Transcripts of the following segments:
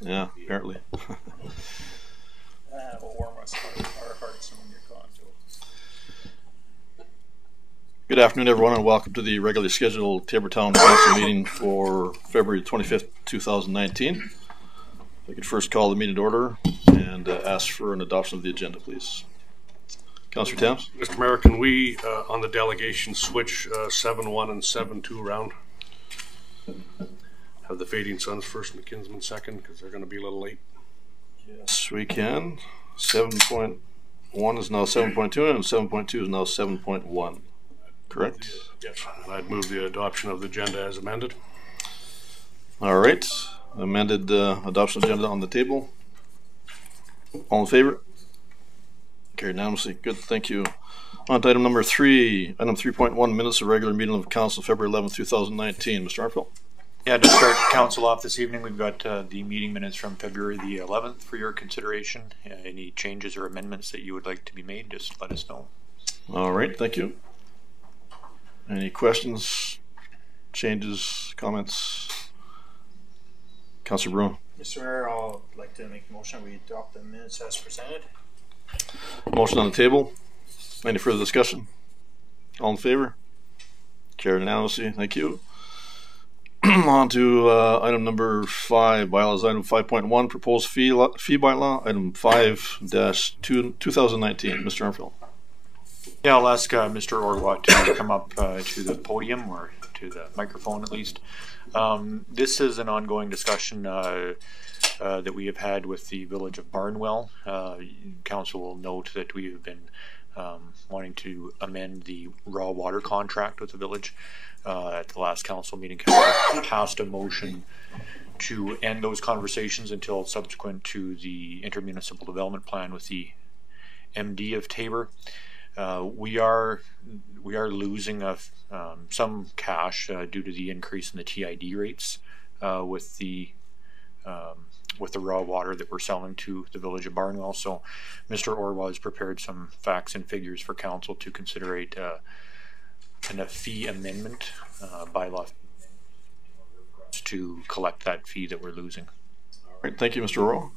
Yeah, apparently. Will warm us our hearts when you're gone, Joe. Good afternoon, everyone, and welcome to the regularly scheduled Tabortown Council meeting for February 25th, 2019. If I could first call the meeting to order and ask for an adoption of the agenda, please. Councillor Thames? Mr. Mayor, can we, on the delegation, switch 7-1 and 7-2 round? Have the Fading Sons first and the Kinsmen second, because they're going to be a little late. Yes, we can. 7.1 is now 7.2, and 7.2 is now 7.1. Correct? Yes. I'd move the adoption of the agenda as amended. All right. Amended adoption agenda on the table. All in favor? Carried unanimously. Good, thank you. On to item number 3, item 3.1, minutes of regular meeting of council February 11th, 2019. Mr. Arnfield? Yeah, to start council off this evening, we've got the meeting minutes from February the 11th for your consideration. Any changes or amendments that you would like to be made, just let us know. All right, thank you. Any questions, changes, comments? Councillor Bruin. Mr. Mayor, I'll like to make the motion we adopt the minutes as presented. Motion on the table. Any further discussion? All in favor? Carried unanimously. Thank you. On to item number 5, bylaws item 5.1, proposed fee bylaw, item 5-2019. Mr. Arnfield. Yeah, I'll ask Mr. Orwat to come up to the podium, or to the microphone at least. This is an ongoing discussion that we have had with the village of Barnwell. Council will note that we have been wanting to amend the raw water contract with the village. At the last council meeting, council passed a motion to end those conversations until subsequent to the intermunicipal development plan with the MD of Tabor. We are losing some cash due to the increase in the TID rates with the raw water that we're selling to the village of Barnwell. So Mr. Orwa has prepared some facts and figures for council to consider a fee amendment bylaw to collect that fee that we're losing. All right, thank you, Mr. Orwa.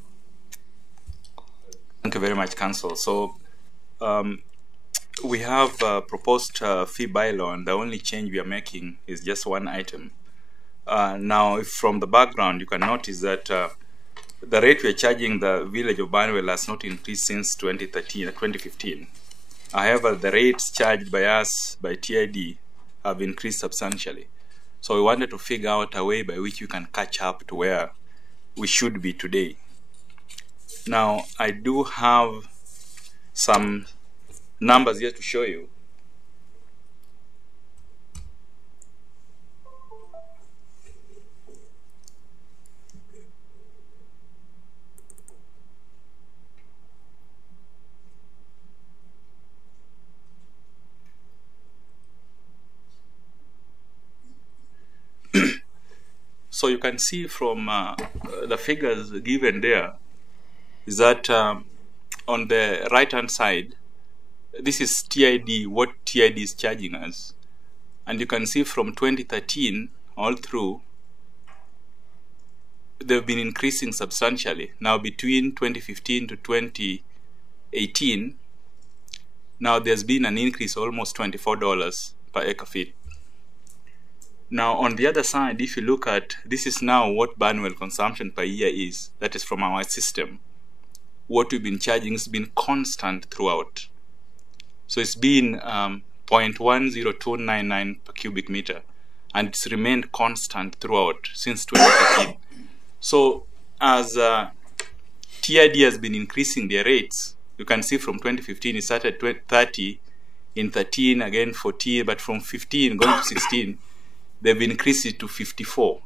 Thank you very much, council. So we have proposed fee bylaw, and the only change we are making is just one item. Now, if from the background, you can notice that the rate we are charging the village of Barnwell has not increased since 2015. However, the rates charged by us by TID have increased substantially. So we wanted to figure out a way by which we can catch up to where we should be today. Now, I do have some numbers here to show you. So you can see from the figures given there is that on the right hand side, this is TID, what TID is charging us. And you can see from 2013 all through, they've been increasing substantially. Now between 2015 to 2018, now there's been an increase almost $24 per acre feet. Now on the other side, if you look at, this is now what Barnwell consumption per year is, that is from our system. What we've been charging has been constant throughout. So it's been 0.10299 per cubic meter, and it's remained constant throughout since 2013. So as TID has been increasing their rates, you can see from 2015 it started 30, in 13 again 14, but from 15 going to 16, they've increased it to 54.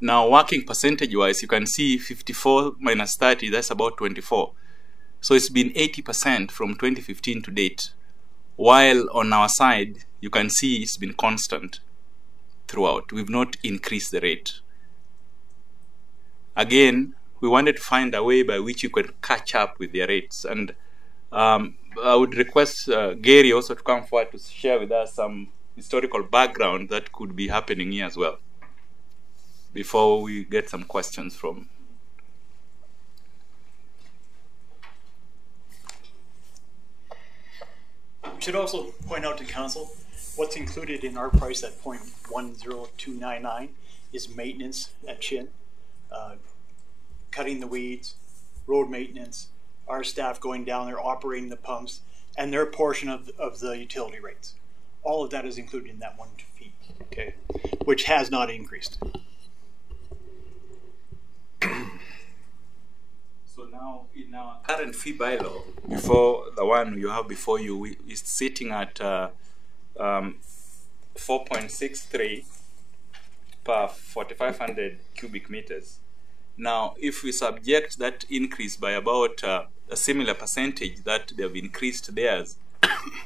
Now working percentage wise, you can see 54 minus 30, that's about 24. So it's been 80% from 2015 to date, while on our side you can see it's been constant throughout. We've not increased the rate. Again, we wanted to find a way by which you could catch up with their rates, and I would request Gary also to come forward to share with us some historical background that could be happening here as well. before we get some questions from. Should also point out to council, what's included in our price at 0.10299 is maintenance at Chin, cutting the weeds, road maintenance, our staff going down there operating the pumps, and their portion of the utility rates. All of that is included in that 1 fee, okay, which has not increased. So now in our current fee bylaw, before the one you have before you, is sitting at 4.63 per 4,500 cubic meters. Now, if we subject that increase by about a similar percentage that they have increased theirs,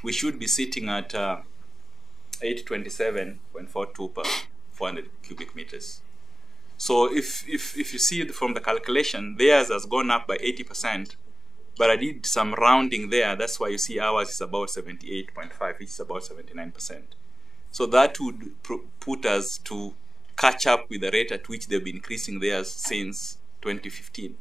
we should be sitting at 827.42 per 400 cubic meters. So if you see it from the calculation, theirs has gone up by 80%, but I did some rounding there. That's why you see ours is about 78.5, which is about 79%. So that would put us to catch up with the rate at which they've been increasing theirs since 2015.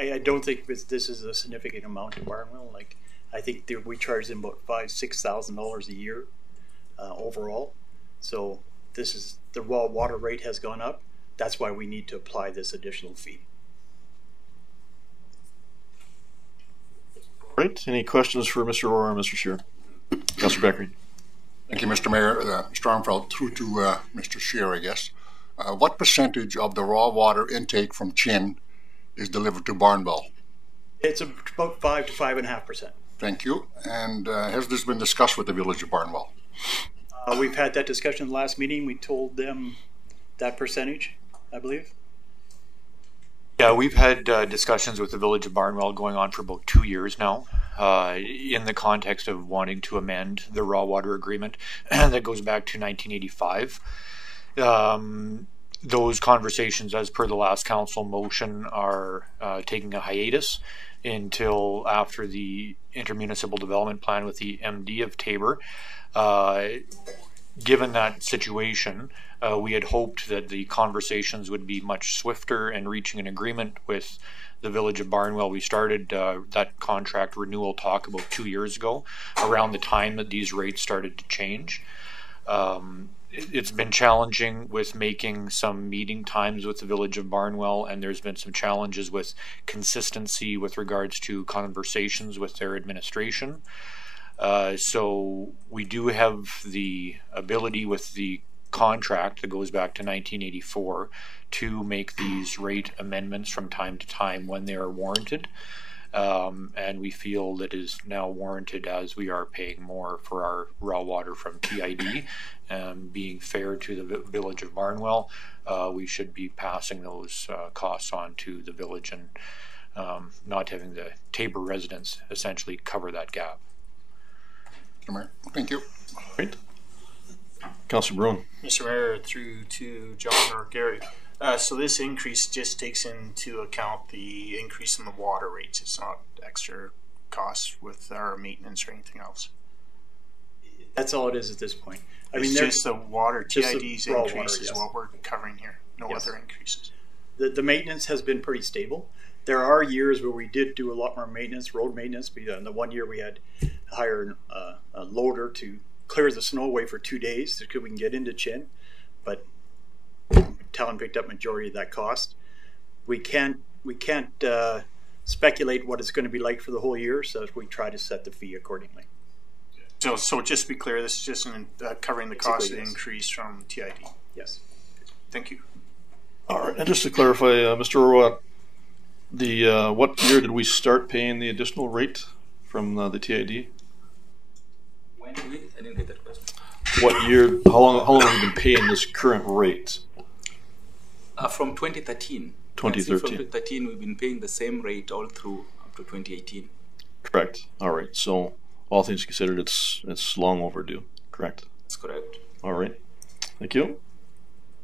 I don't think this is a significant amount to Barnwell. Like, I think we charge them about $5,000–6,000 a year overall. So this is the raw water rate has gone up. That's why we need to apply this additional fee. Right. Any questions for Mr. Orr or Mr. Scheer? Councillor Beckery. Thank you, Mr. Mayor. Stormfeld, through to Mr. Scheer, I guess. What percentage of the raw water intake from Chin is delivered to Barnwell? It's about 5 to 5.5%. Thank you. And has this been discussed with the village of Barnwell? We've had that discussion in the last meeting. We told them that percentage, I believe. Yeah, we've had discussions with the village of Barnwell going on for about 2 years now, in the context of wanting to amend the raw water agreement that goes back to 1985. Those conversations, as per the last council motion, are taking a hiatus until after the intermunicipal development plan with the MD of Taber. Given that situation, we had hoped that the conversations would be much swifter and reaching an agreement with the village of Barnwell. We started that contract renewal talk about 2 years ago, around the time that these rates started to change. It's been challenging with making some meeting times with the village of Barnwell, and there's been some challenges with consistency with regards to conversations with their administration. So we do have the ability with the contract that goes back to 1984 to make these rate amendments from time to time when they are warranted. And we feel that is now warranted as we are paying more for our raw water from TID. Being fair to the village of Barnwell, we should be passing those costs on to the village and not having the Taber residents essentially cover that gap. Thank you. Great. Councillor Bruin. Mr. Mayor, through to John or Gary. So this increase just takes into account the increase in the water rates. It's not extra costs with our maintenance or anything else. That's all it is at this point. I It's mean, just the water, just the TID's raw increase water, is yes. what we're covering here. No Yes. other increases. The maintenance has been pretty stable. There are years where we did do a lot more maintenance, road maintenance. In the 1 year we had to hire a loader to clear the snow away for 2 days so we can get into Chin. But town picked up majority of that cost. We can't speculate what it's going to be like for the whole year, so we try to set the fee accordingly. So just to be clear, this is just covering the cost of the yes. increase from TID. Yes. Thank you. All right. And just to clarify, Mr. Orwat, what year did we start paying the additional rate from the TID? When did we? I didn't get that question. What year? How long have we been paying this current rate? From 2013. 2013. From 2013, we've been paying the same rate all through up to 2018. Correct. All right. So all things considered, it's long overdue. Correct. That's correct. All right. Thank you.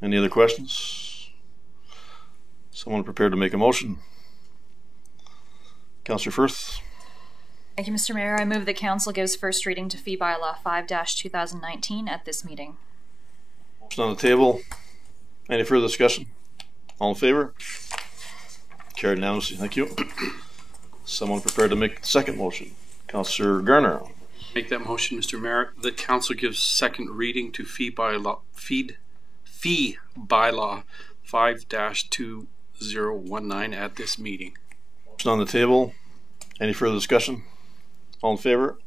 Any other questions? Someone prepared to make a motion? Councillor Firth. Thank you, Mr. Mayor. I move that Council gives first reading to Fee Bylaw 5-2019 at this meeting. Motion on the table. Any further discussion? All in favor? Carried unanimously. Thank you. Someone prepared to make the second motion. Councillor Garner. Make that motion, Mr. Mayor. The council gives second reading to Fee Bylaw 5-2019 at this meeting. Motion on the table. Any further discussion? All in favor?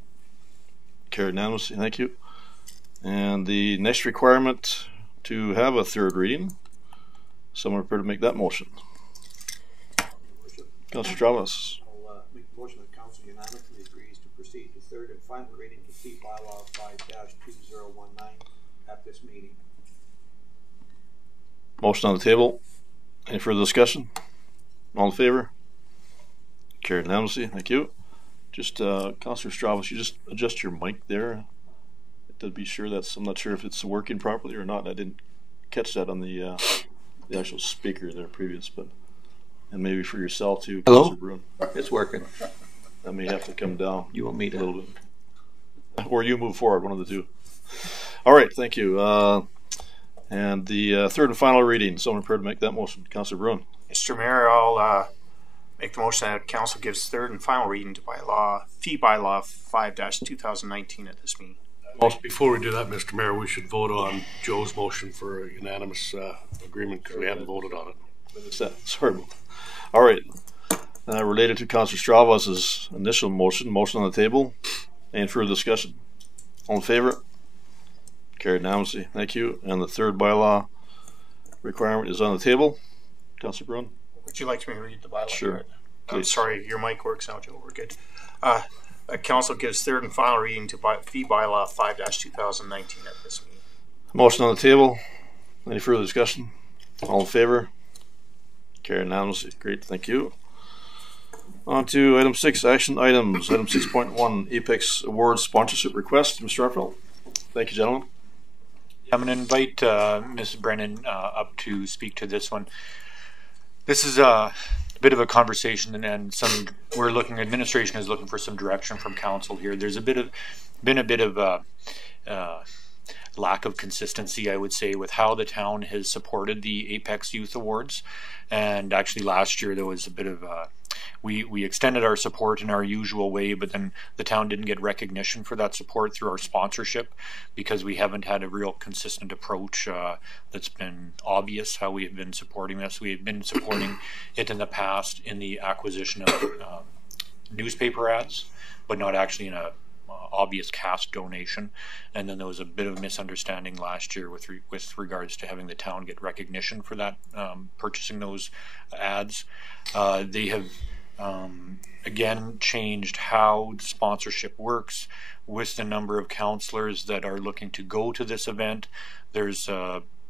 Carried unanimously. Thank you. And the next requirement to have a third reading. Someone prepared to make that motion. Councillor Travas. I'll make the motion that council unanimously agrees to proceed to third and final reading to Fee Bylaw 5-2019 at this meeting. Motion on the table. Any further discussion? All in favor? Carried unanimously. Thank you. Just Councillor Travas, you just adjust your mic there to be sure I'm not sure if it's working properly or not. I didn't catch that on the actual speaker there previous, and maybe for yourself too. Hello? Councillor Bruin. It's working. That may have to come down. You want me a to? little bit, or you move forward, one of the two. All right, thank you. And the third and final reading. Someone prepared to make that motion. Councillor Bruin. Mr. Mayor, I'll make the motion that council gives third and final reading to Fee Bylaw 5-2019 at this meeting. Before we do that, Mr. Mayor, we should vote on Joe's motion for a unanimous agreement because we haven't voted on it. Sorry. All right. Related to Councillor Travas's initial motion on the table. Any further discussion? All in favor? Carried unanimously. Thank you. And the third bylaw requirement is on the table. Councillor Bruin. Would you like me to read the bylaw? Sure. I'm sorry, your mic works now, Joe. We're good. Council gives third and final reading to Fee Bylaw 5-2019 at this meeting. Motion on the table. Any further discussion? All in favor? Carried unanimously. Great, thank you. On to item 6, action items. Item 6.1, Apex Awards sponsorship request. Mr. Arfeld. Thank you, gentlemen. I'm going to invite Ms. Brennan up to speak to this one. This is a bit of a conversation, and administration is looking for some direction from council here. There's been a bit of lack of consistency, I would say, with how the town has supported the Apex Youth Awards. And actually last year there was a bit of we extended our support in our usual way, but then the town didn't get recognition for that support through our sponsorship because we haven't had a real consistent approach that's been obvious how we have been supporting this. We have been supporting it in the past in the acquisition of newspaper ads, but not actually in a obvious cash donation. And then there was a bit of misunderstanding last year with regards to having the town get recognition for that, purchasing those ads. They have again changed how the sponsorship works with the number of councillors that are looking to go to this event. There's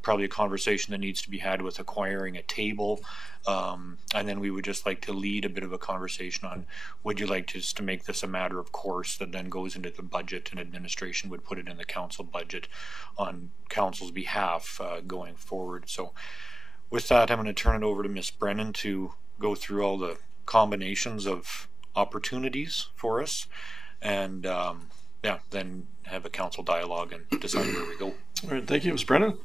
probably a conversation that needs to be had with acquiring a table, and then we would just like to lead a bit of a conversation on, would you like to make this a matter of course that then goes into the budget, and administration would put it in the council budget on council's behalf going forward. So with that, I'm going to turn it over to Ms. Brennan to go through all the combinations of opportunities for us, and then have a council dialogue and decide where we go. All right, thank you, Ms. Brennan.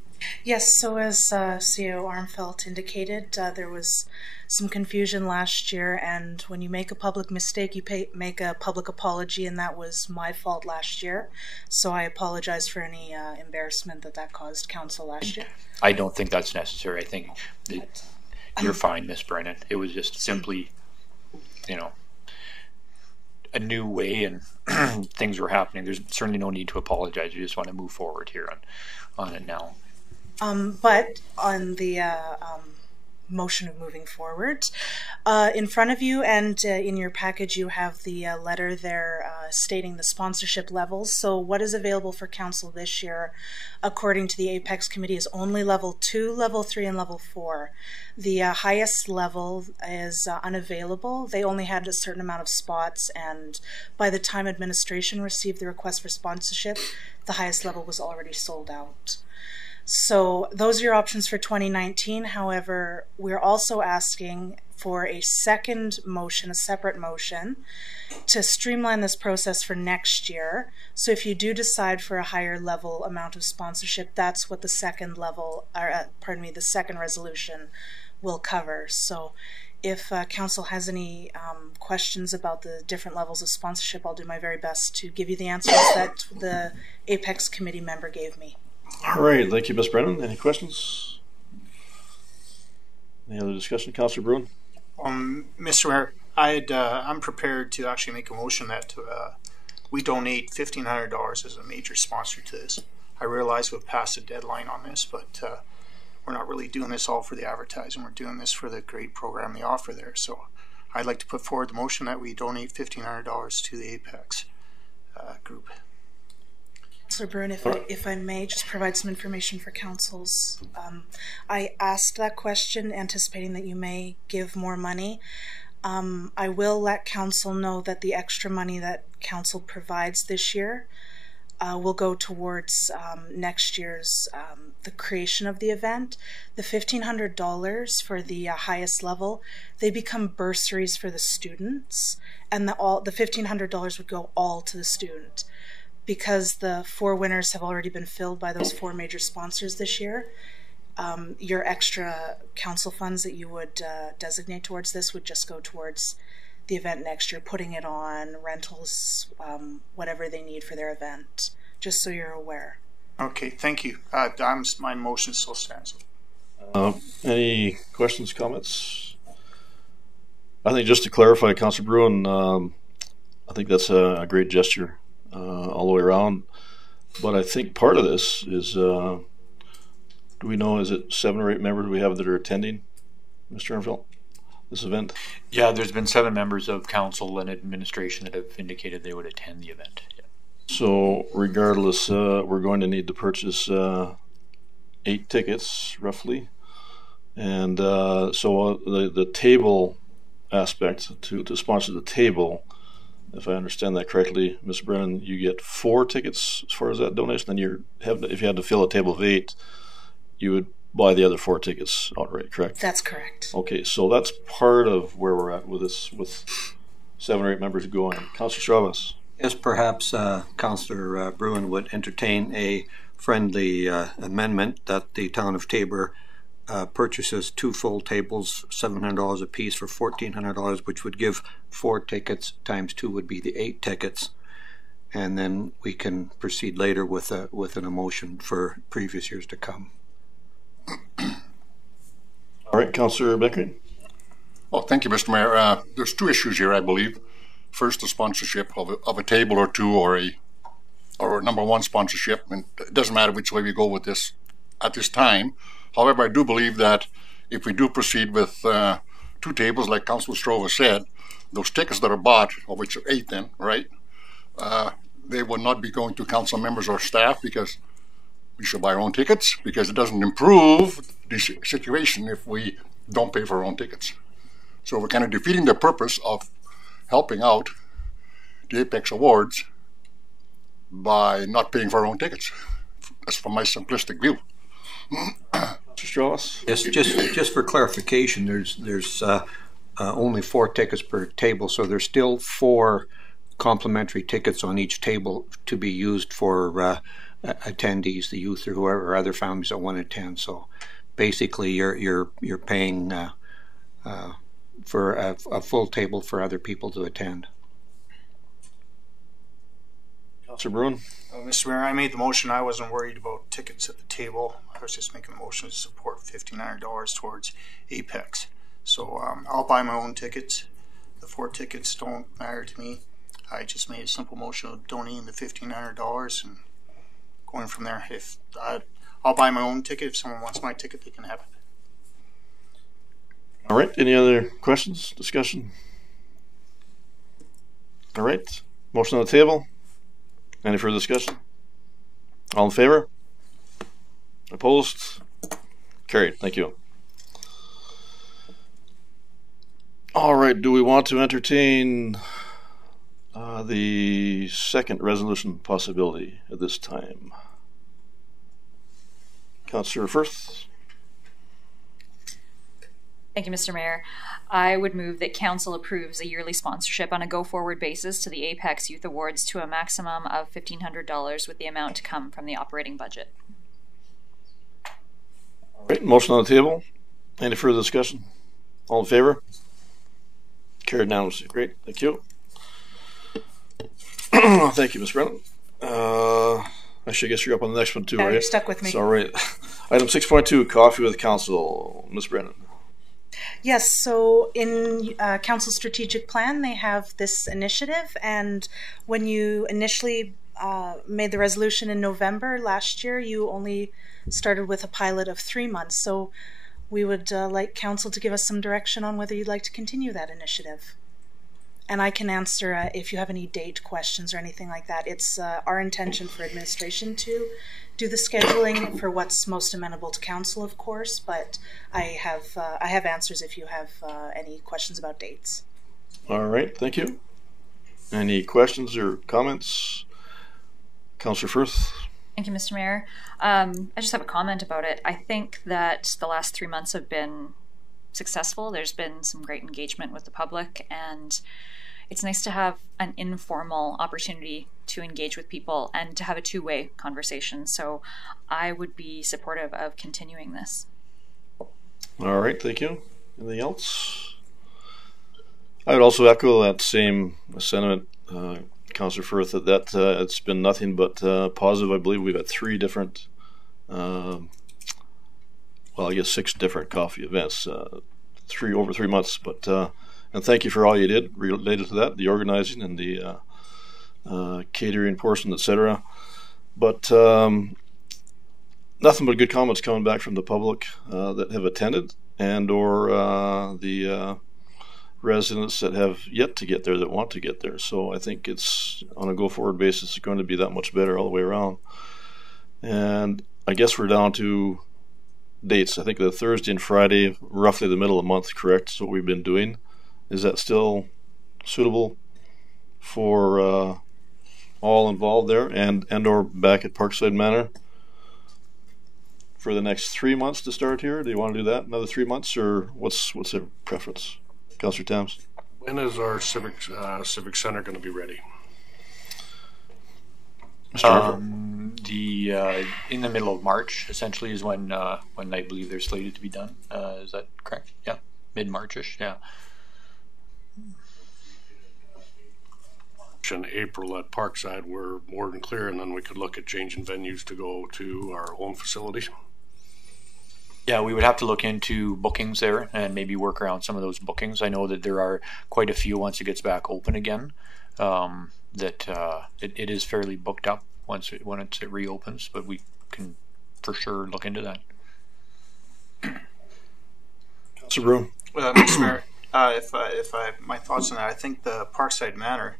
Yes, so as CEO Armfeldt indicated, there was some confusion last year, and when you make a public mistake, you make a public apology, and that was my fault last year. So I apologize for any embarrassment that caused council last year. I don't think that's necessary. I think you're fine, Ms. Brennan. It was just simply, a new way, and things were happening. There's certainly no need to apologize. You just want to move forward here on it now. But on the motion of moving forward, in front of you and in your package you have the letter there stating the sponsorship levels. So what is available for council this year according to the Apex Committee is only level 2, level 3, and level 4. The highest level is unavailable. They only had a certain amount of spots, and by the time administration received the request for sponsorship, the highest level was already sold out. So those are your options for 2019. However, we're also asking for a second motion, a separate motion, to streamline this process for next year. So if you do decide for a higher level amount of sponsorship, that's what the second level, or the second resolution will cover. So if council has any questions about the different levels of sponsorship, I'll do my very best to give you the answers that the Apex committee member gave me. All right, thank you, Ms. Brennan. Any questions? Any other discussion? Councillor Bruin? Mr. Mayor, I'm prepared to actually make a motion that we donate $1,500 as a major sponsor to this. I realize we've passed the deadline on this, but we're not really doing this all for the advertising. We're doing this for the great program they offer there. So I'd like to put forward the motion that we donate $1,500 to the Apex group. Councillor Bruin, if I may just provide some information for councils. I asked that question anticipating that you may give more money. I will let council know that the extra money that council provides this year will go towards next year's the creation of the event. The $1,500 for the highest level, they become bursaries for the students, and the $1,500 would go all to the student. Because the 4 winners have already been filled by those 4 major sponsors this year, your extra council funds that you would designate towards this would just go towards the event next year, putting it on, rentals, whatever they need for their event, just so you're aware. Okay, thank you. My motion still stands. Any questions, comments? I think just to clarify, Councillor Bruin, I think that's a great gesture. All the way around, but I think part of this is do we know, is it 7 or 8 members we have that are attending, Mr. Armfield, this event? Yeah, there's been 7 members of council and administration that have indicated they would attend the event. Yeah. So regardless, we're going to need to purchase 8 tickets roughly, and so the table aspect to sponsor the table. If I understand that correctly, Ms. Brennan, you get 4 tickets as far as that donation. Then if you had to fill a table of 8, you would buy the other 4 tickets outright, correct? That's correct. Okay, so that's part of where we're at with this, with 7 or 8 members going. Councillor Chavez. Yes, perhaps Councillor Bruin would entertain a friendly amendment that the town of Taber purchases 2 full tables, $700 a piece for $1,400, which would give 4 tickets times 2 would be the 8 tickets, and then we can proceed later with an emotion for previous years to come. All right, Councillor Beckering. Well, thank you, Mr. Mayor. There's 2 issues here, I believe. First, the sponsorship of a table or 2, or a number 1 sponsorship, and it doesn't matter which way we go with this at this time. However, I do believe that if we do proceed with 2 tables, like Councilor Strova said, those tickets that are bought, of which are 8 then, right, they will not be going to council members or staff, because we should buy our own tickets, because it doesn't improve the situation if we don't pay for our own tickets. So we're kind of defeating the purpose of helping out the Apex Awards by not paying for our own tickets. That's from my simplistic view. Yes, just for clarification, there's only 4 tickets per table, so there's still 4 complimentary tickets on each table to be used for attendees, the youth or whoever, or other families that want to attend. So basically, you're paying for a full table for other people to attend. Councillor Bruin. Mr. Mayor, I made the motion. I wasn't worried about tickets at the table. I was just making a motion to support $1,500 towards Apex. So I'll buy my own tickets. The 4 tickets don't matter to me. I just made a simple motion of donating the $1,500 and going from there. If I'll buy my own ticket. If someone wants my ticket, they can have it. All right. Any other questions, discussion? All right. Motion on the table. Any further discussion? All in favor? Opposed? Carried. Thank you. All right. Do we want to entertain the second resolution possibility at this time? Councillor Firth. Thank you, Mr. Mayor. I would move that Council approves a yearly sponsorship on a go-forward basis to the Apex Youth Awards to a maximum of $1,500 with the amount to come from the operating budget. All right, motion on the table. Any further discussion? All in favor? Carried unanimously. Great, thank you. Thank you, Ms. Brennan. Actually, I guess you're up on the next one too, Yeah, right? you're stuck with me. It's all right. Item 6.2, coffee with council. Ms. Brennan. Yes, so in Council Strategic Plan, they have this initiative, and when you initially made the resolution in November last year, you only started with a pilot of 3 months. So we would like Council to give us some direction on whether you'd like to continue that initiative. And I can answer if you have any date questions or anything like that. It's our intention for administration to do the scheduling for what's most amenable to council, of course, but I have answers if you have any questions about dates. All right, thank you. Any questions or comments? Councillor Firth. Thank you, Mr. Mayor. I just have a comment about it. I think that the last 3 months have been successful. There's been some great engagement with the public, and it's nice to have an informal opportunity to engage with people and to have a two-way conversation. So I would be supportive of continuing this. All right, thank you. Anything else? I would also echo that same sentiment, Councillor Firth, that it's been nothing but positive. I believe we've had 3 different, well, I guess 6 different coffee events, over 3 months. But and thank you for all you did related to that, the organizing and the catering portion, etc. But nothing but good comments coming back from the public that have attended, and or the residents that have yet to get there, that want to get there. So I think it's, on a go-forward basis, it's going to be that much better all the way around. And I guess we're down to dates. I think the Thursday and Friday, roughly the middle of the month, correct? That's what we've been doing. Is that still suitable for all involved there, and or back at Parkside Manor for the next 3 months to start here? Do you want to do that another 3 months, or what's their preference? Councillor Tams. When is our civic center going to be ready? In the middle of March, essentially, is when I believe they're slated to be done. Is that correct? Yeah, mid-Marchish. Yeah. In April at Parkside, we're more than clear, and then we could look at changing venues to go to our own facility. Yeah, we would have to look into bookings there and maybe work around some of those bookings. I know that there are quite a few once it gets back open again. It is fairly booked up when it reopens, but we can for sure look into that. Councillor Broom. Mr. Mayor, my thoughts on that, I think the Parkside Manor,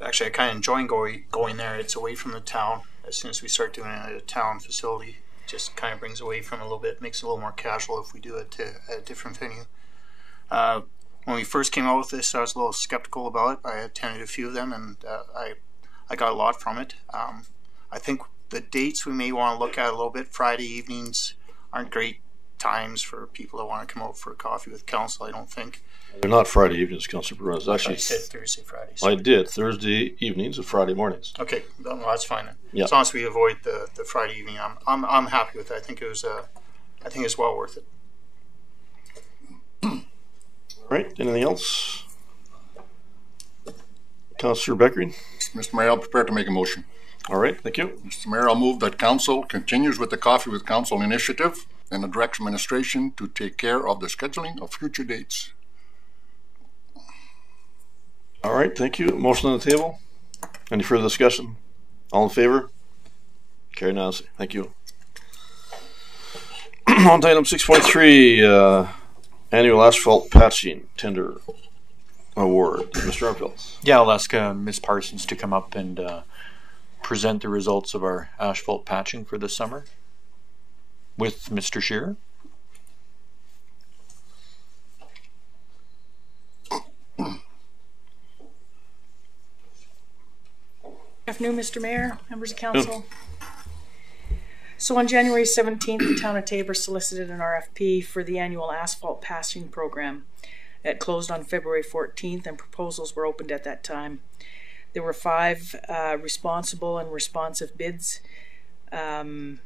actually I kind of enjoy going there. It's away from the town. As soon as we start doing it at a town facility, it just kind of brings away from it a little bit, makes it a little more casual if we do it at a different venue. When we first came out with this, I was a little skeptical about it. I attended a few of them, and I got a lot from it. I think the dates we may want to look at a little bit. Friday evenings aren't great times for people that want to come out for coffee with council, I don't think. They're not Friday evenings, Councillor Broom. It's actually, I said Thursday, Friday. I did Thursday evenings and Friday mornings. Okay, well, that's fine then. Yeah. As long as we avoid the Friday evening, I'm happy with it. I think it's well worth it. All right. Anything else? Councillor Beckering. Mr. Mayor, I'm prepared to make a motion. All right. Thank you. Mr. Mayor, I'll move that council continues with the Coffee with Council initiative and the directs administration to take care of the scheduling of future dates. All right. Thank you. Motion on the table. Any further discussion? All in favor? Carried unanimously. Thank you. On to item 6.3, annual asphalt patching tender award. Mr. Armfield. Yeah, I'll ask Ms. Parsons to come up and present the results of our asphalt patching for this summer with Mr. Shearer. Good afternoon, Mr. Mayor, members of council. So on January 17th, the town of Taber solicited an RFP for the annual asphalt patching program. It closed on February 14th and proposals were opened at that time. There were 5 responsible and responsive bids. From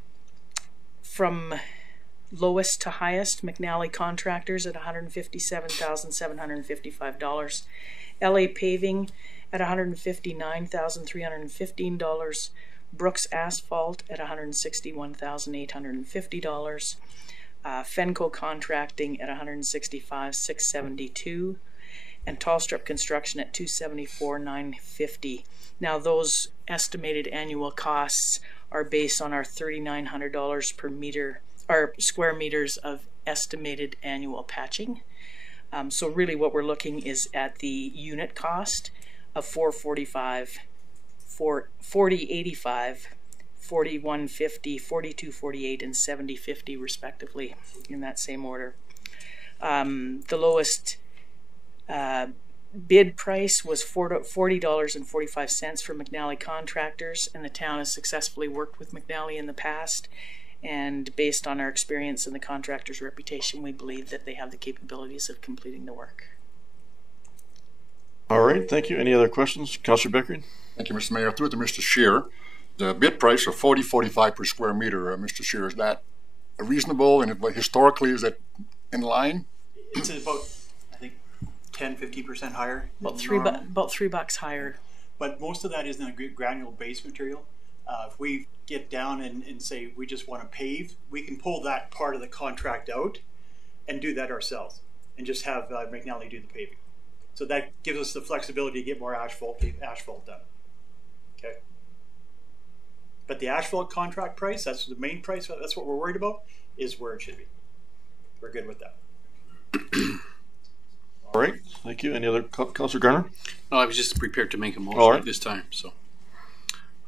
lowest to highest, McNally Contractors at $157,755, LA Paving at $159,315, Brooks Asphalt at $161,850, Fenco Contracting at $165,672, and Tallstrip Construction at $274,950. Now those estimated annual costs are based on our $3,900 per meter, or square meters of estimated annual patching. So really what we're looking is at the unit cost of $445, $40.85, $41.50, $42.48, and $70.50 respectively, in that same order. The lowest bid price was $40.45 for McNally Contractors, and the town has successfully worked with McNally in the past, and based on our experience and the contractor's reputation, we believe that they have the capabilities of completing the work. All right, thank you. Any other questions? Councillor Beckering? Thank you, Mr. Mayor. Through to Mr. Scheer. The bid price of $40.45 per square meter, Mr. Scheer, is that reasonable, and historically is that in line? It's about, I think, 10-15% higher. About $3 higher. But most of that is in a granule base material. If we get down and say we just want to pave, we can pull that part of the contract out and do that ourselves, and just have McNally do the paving. So that gives us the flexibility to get more asphalt done. Okay. But the asphalt contract price, that's the main price, that's what we're worried about, is where it should be. We're good with that. All right, thank you. Any other, Councillor Garner? No, I was just prepared to make a motion at this time, so.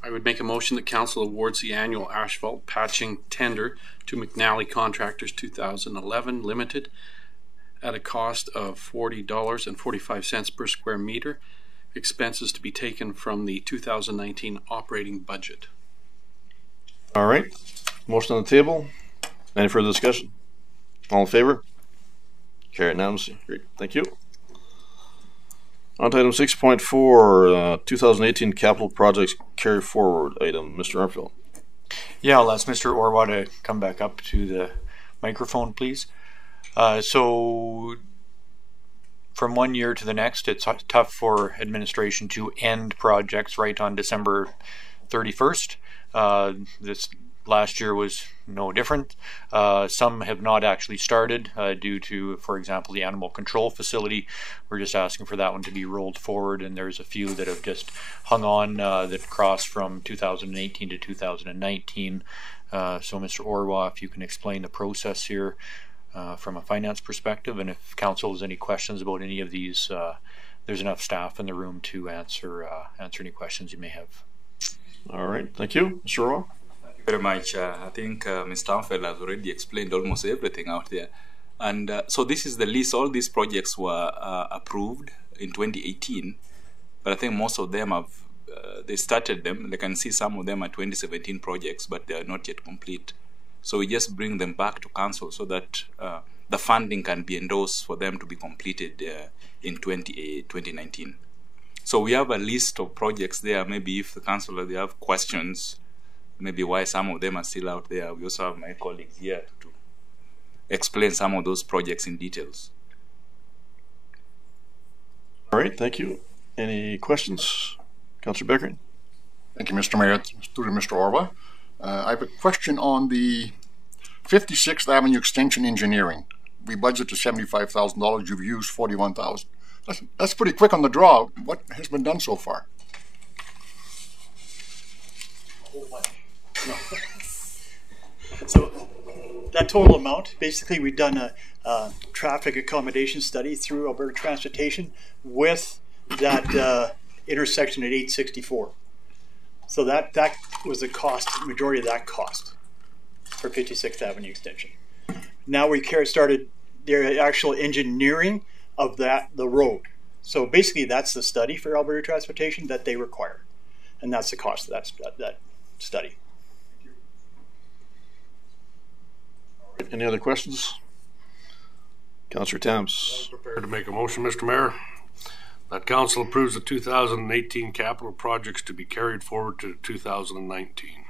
I would make a motion that council awards the annual asphalt patching tender to McNally Contractors 2011 Limited at a cost of $40.45 per square meter. Expenses to be taken from the 2019 operating budget. All right, motion on the table. Any further discussion? All in favor? Carried unanimously. Great, thank you. On to item 6.4, 2018 capital projects carry forward item. Mr. Armfield. Yeah, I'll ask Mr. Orwa to come back up to the microphone, please. So from one year to the next, it's tough for administration to end projects right on December 31st. This last year was no different. Some have not actually started due to, for example, the animal control facility. We're just asking for that one to be rolled forward, and there's a few that have just hung on that crossed from 2018 to 2019. So Mr. Orwa, if you can explain the process here from a finance perspective, and if council has any questions about any of these, there's enough staff in the room to answer any questions you may have. All right, thank you. Mr. Orwa. Very much. I think Mr. Armfield has already explained almost everything out there. And so this is the list. All these projects were approved in 2018, but I think most of them have, they started them. They can see some of them are 2017 projects, but they are not yet complete. So we just bring them back to council so that the funding can be endorsed for them to be completed in 2019. So we have a list of projects there. Maybe if the council, they have questions, maybe why some of them are still out there. We also have my colleagues here to explain some of those projects in details. All right, thank you. Any questions? Councillor Beckering. Thank you, Mr. Mayor. Through to Mr. Orwa. I have a question on the 56th Avenue Extension Engineering. We budgeted $75,000. You've used $41,000. That's pretty quick on the draw. What has been done so far? No. So that total amount, basically we've done a traffic accommodation study through Alberta Transportation with that intersection at 864. So that was the cost, majority of that cost for 56th Avenue Extension. Now we started the actual engineering of the road. So basically that's the study for Alberta Transportation that they require. And that's the cost of that study. Any other questions? Councillor Tams. Prepared to make a motion, Mr. Mayor, that council approves the 2018 capital projects to be carried forward to 2019.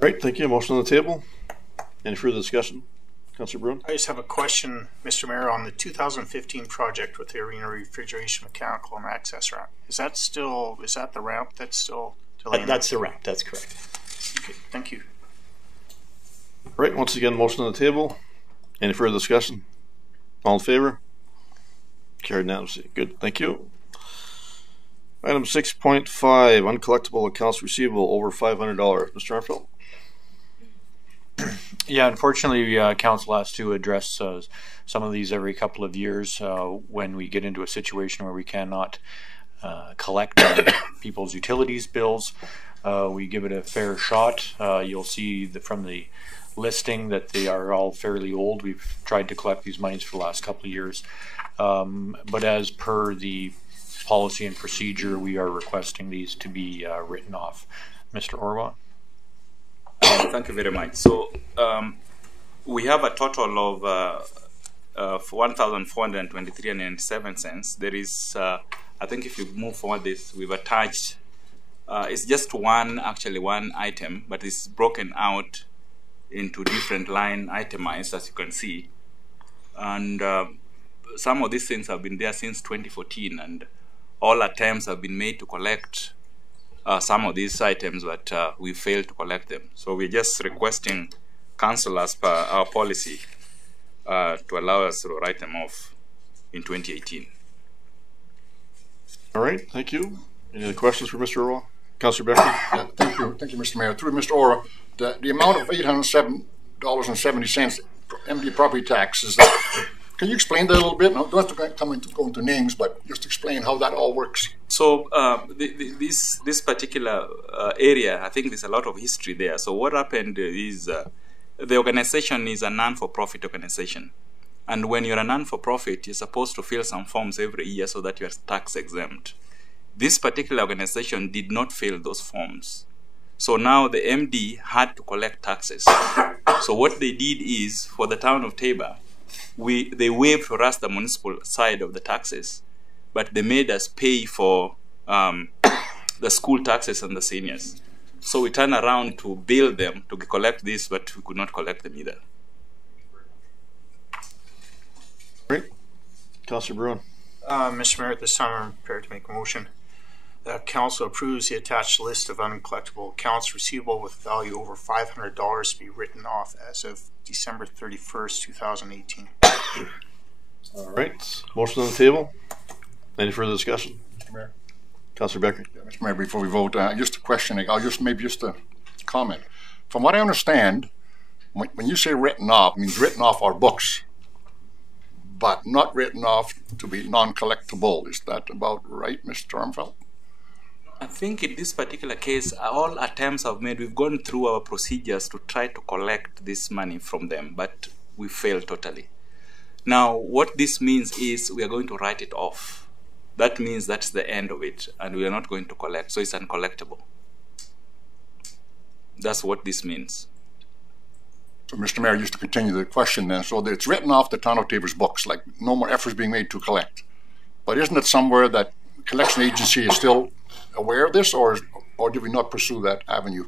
Right, thank you. Motion on the table. Any further discussion? Councillor Bruin? I just have a question, Mr. Mayor, on the 2015 project with the arena refrigeration, mechanical, and access ramp. Is that the ramp that's still delaying? That's the ramp, that's correct. Okay, thank you. Right, once again, motion on the table. Any further discussion? All in favor? Carried unanimously. Good, thank you. Item 6.5, uncollectible accounts receivable over $500. Mr. Armfield? Yeah, unfortunately, council has to address some of these every couple of years when we get into a situation where we cannot collect on people's utilities bills. We give it a fair shot. You'll see that from the listing that they are all fairly old. We've tried to collect these monies for the last couple of years. But as per the policy and procedure, we are requesting these to be written off. Mr. Orwa? Thank you very much. So we have a total of 1,423.97 cents. There is, I think if you move forward this, we've attached, it's just one item, but it's broken out into different line itemized, as you can see. And some of these things have been there since 2014, and all attempts have been made to collect some of these items, but we failed to collect them. So we're just requesting council, as per our policy, to allow us to write them off in 2018. All right, thank you. Any other questions for Mr. Orwa? Councillor Becker? Yeah, thank you, Mr. Mayor. Through Mr. Orwa, the amount of $807.70 MD property tax is that. Can you explain that a little bit? No, don't have to go into names, but just explain how that all works. So this particular area, I think there's a lot of history there. So what happened is the organization is a non-for-profit organization. And when you're a non-for-profit, you're supposed to fill some forms every year so that you're tax exempt. This particular organization did not fill those forms. So now the MD had to collect taxes. So what they did is, for the town of Taber, they waived for us the municipal side of the taxes, but they made us pay for the school taxes and the seniors. So we turned around to bill them to collect this, but we could not collect them either. Great. Councillor Bruin. Mr. Mayor, at this time I'm prepared to make a motion. The council approves the attached list of uncollectible accounts receivable with value over $500 to be written off as of December 31st, 2018. All right. Motion on the table. Any further discussion? Mr. Mayor. Councillor Becker. Yeah, Mr. Mayor, before we vote, just a question. Maybe just a comment. From what I understand, when you say written off, it means written off our books, but not written off to be non-collectible. Is that about right, Mr. Armfield? I think in this particular case, all attempts I've made, we've gone through our procedures to try to collect this money from them, but we failed totally. Now, what this means is we are going to write it off. That means that's the end of it, and we are not going to collect, so it's uncollectible. That's what this means. So, Mr. Mayor, just to continue the question then, so that it's written off the town of Taber's books, like no more efforts being made to collect. But isn't it somewhere that collection agency is still aware of this, or did we not pursue that avenue?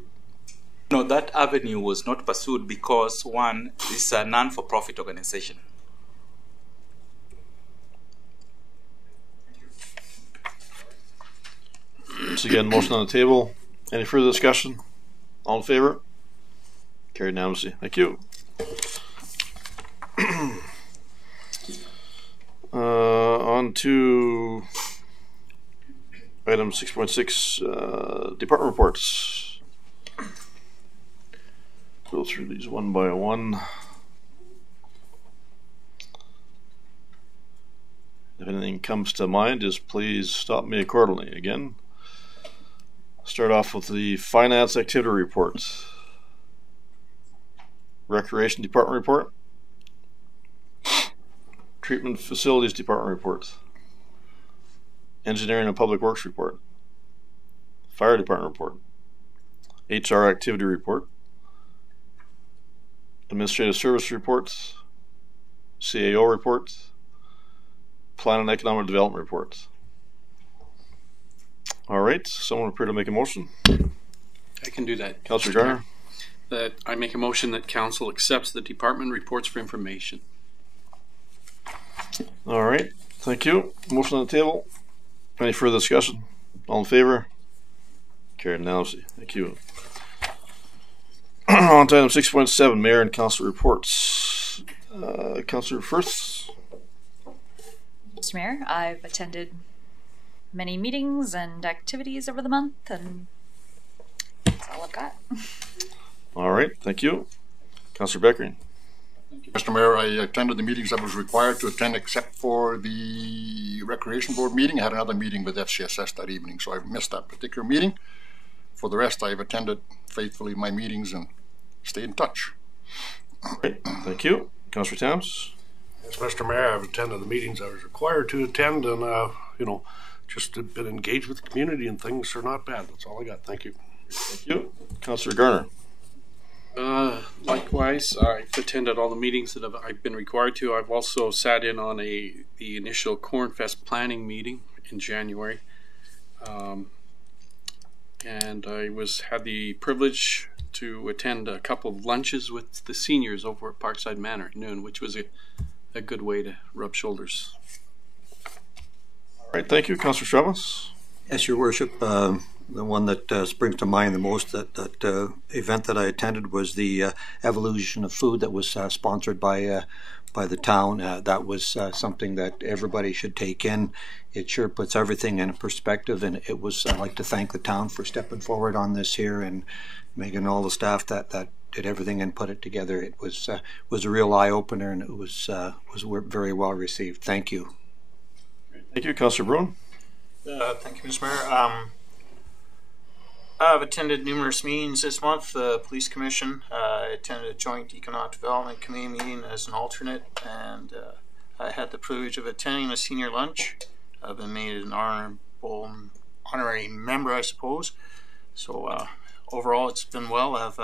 No, that avenue was not pursued because, one, this is a non-for-profit organization. Once again, motion on the table. Any further discussion? All in favor? Carried unanimously. Thank you. On to item 6.6, department reports. Go through these one by one. If anything comes to mind, just please stop me accordingly. Again, start off with the finance activity report. Recreation department report. Treatment facilities department report. Engineering and public works report. Fire department report. HR activity report. administrative service reports, CAO reports, plan and economic development reports. All right, someone prepare to make a motion? I can do that. Councillor Garner. That I make a motion that council accepts the department reports for information. All right, thank you. Motion on the table. Any further discussion? All in favor? Carried unanimously. Thank you. On to item 6.7, Mayor and Council reports. Councillor Firth. Mr. Mayor, I've attended many meetings and activities over the month, and that's all I've got. All right, thank you. Councillor Beckering. Mr. Mayor, I attended the meetings I was required to attend except for the Recreation Board meeting. I had another meeting with FCSS that evening, so I've missed that particular meeting. For the rest, I've attended faithfully my meetings and stayed in touch. All right, thank you. Councillor Tams. Yes, Mr. Mayor, I've attended the meetings I was required to attend, and just been engaged with the community, and things are not bad. That's all I got. Thank you. Thank you. Councillor Garner. Likewise, I've attended all the meetings that I've been required to. I've also sat in on the initial Cornfest planning meeting in January, and I had the privilege to attend a couple of lunches with the seniors over at Parkside Manor at noon, which was a good way to rub shoulders. All right, thank you. Councillor Chavez. Yes, Your Worship. The one that springs to mind the most, that event that I attended, was the Evolution of Food that was sponsored by the town. That was something that everybody should take in. It sure puts everything in perspective, and it was, I'd like to thank the town for stepping forward on this here, and Megan and all the staff that did everything and put it together. It was a real eye-opener, and it was very well received. Thank you. Thank you. Councillor Bruin. Thank you, Mr. Mayor. I've attended numerous meetings this month. The Police Commission. I attended a joint Economic Development Committee meeting as an alternate, and I had the privilege of attending a senior lunch. I've been made an honorary member, I suppose. So overall, it's been well. I've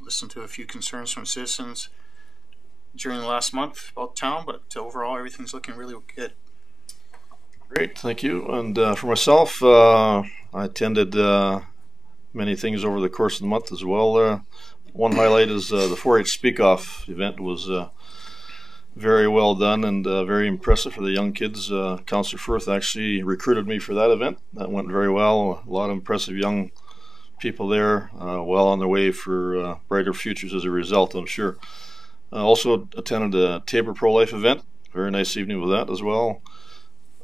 listened to a few concerns from citizens during the last month about town, but overall, everything's looking really good. Great, thank you. And for myself, I attended many things over the course of the month as well. One highlight is the 4-H Speak-Off event was very well done and very impressive for the young kids. Councillor Firth actually recruited me for that event. That went very well. A lot of impressive young people there, well on their way for brighter futures as a result, I'm sure. I also attended a Tabor Pro-Life event. Very nice evening with that as well.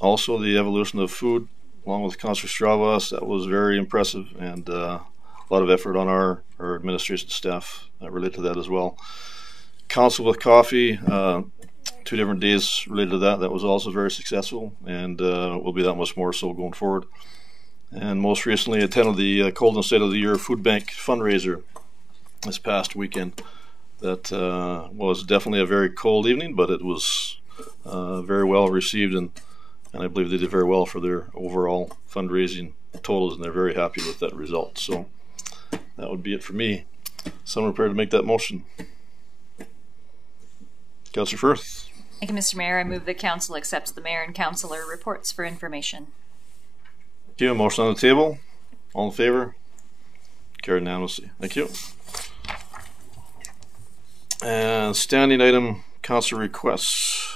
Also, the Evolution of Food, along with Councillor Stravas, that was very impressive, and a lot of effort on our administration staff related to that as well. Council with Coffee, 2 different days related to that. That was also very successful, and will be that much more so going forward. And most recently attended the Colden State of the Year Food Bank fundraiser this past weekend. That was definitely a very cold evening, but it was very well received, and I believe they did very well for their overall fundraising totals, and they're very happy with that result. So that would be it for me. Someone prepared to make that motion? Councillor Firth. Thank you, Mr. Mayor. I move that council accepts the mayor and councillor reports for information. Thank you. Motion on the table. All in favor? Carried unanimously. Thank you. And standing item, council requests.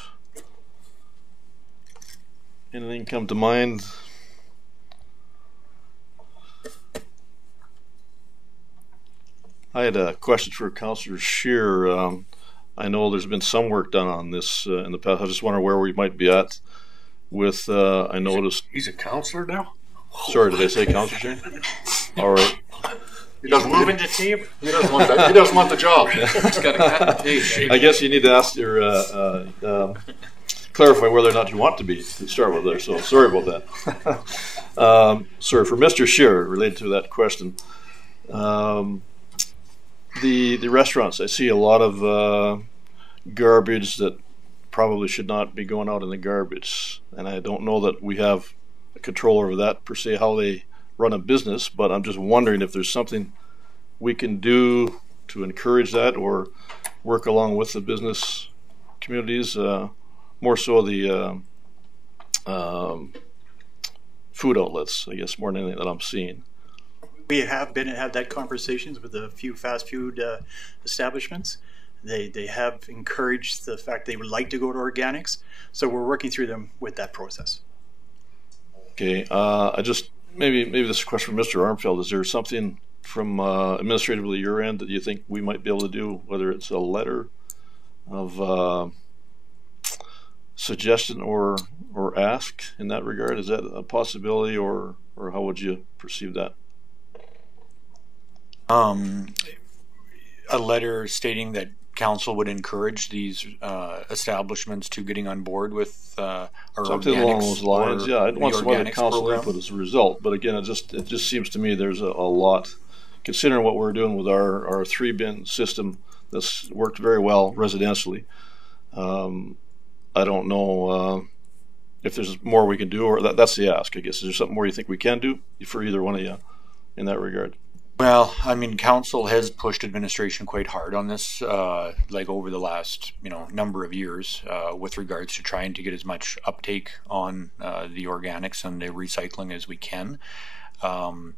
Anything come to mind? I had a question for Councillor Scheer. I know there's been some work done on this in the past. I just wonder where we might be at with, I noticed... He's a councillor now? Sorry, did I say Councillor Scheer? All right. He doesn't Moving to Tabor. He doesn't want that. He doesn't want the job. He's got a cat in the I guess you need to ask your clarify whether or not you want to be to start with there. So sorry about that. Sorry for Mr. Scheer related to that question. The restaurants, I see a lot of garbage that probably should not be going out in the garbage, and I don't know that we have control over that per se, how they run a business, but I'm just wondering if there's something we can do to encourage that or work along with the business communities, more so the food outlets, I guess, more than anything that I'm seeing. We have had that conversations with a few fast food establishments. They have encouraged the fact they would like to go to organics, so we're working through them with that process. Okay, I just maybe this is a question for Mr. Armfield. Is there something from administratively your end that you think we might be able to do, whether it's a letter of suggestion or ask in that regard? Is that a possibility, or how would you perceive that? A letter stating that council would encourage these establishments to getting on board with our something along those lines. Yeah, I'd want some other council program. input as a result. But again, it just seems to me there's a lot, considering what we're doing with our 3-bin system that's worked very well residentially. I don't know if there's more we can do, or that's the ask, I guess. Is there something more you think we can do for either one of you in that regard? Well, I mean, council has pushed administration quite hard on this, like over the last, number of years, with regards to trying to get as much uptake on the organics and the recycling as we can. I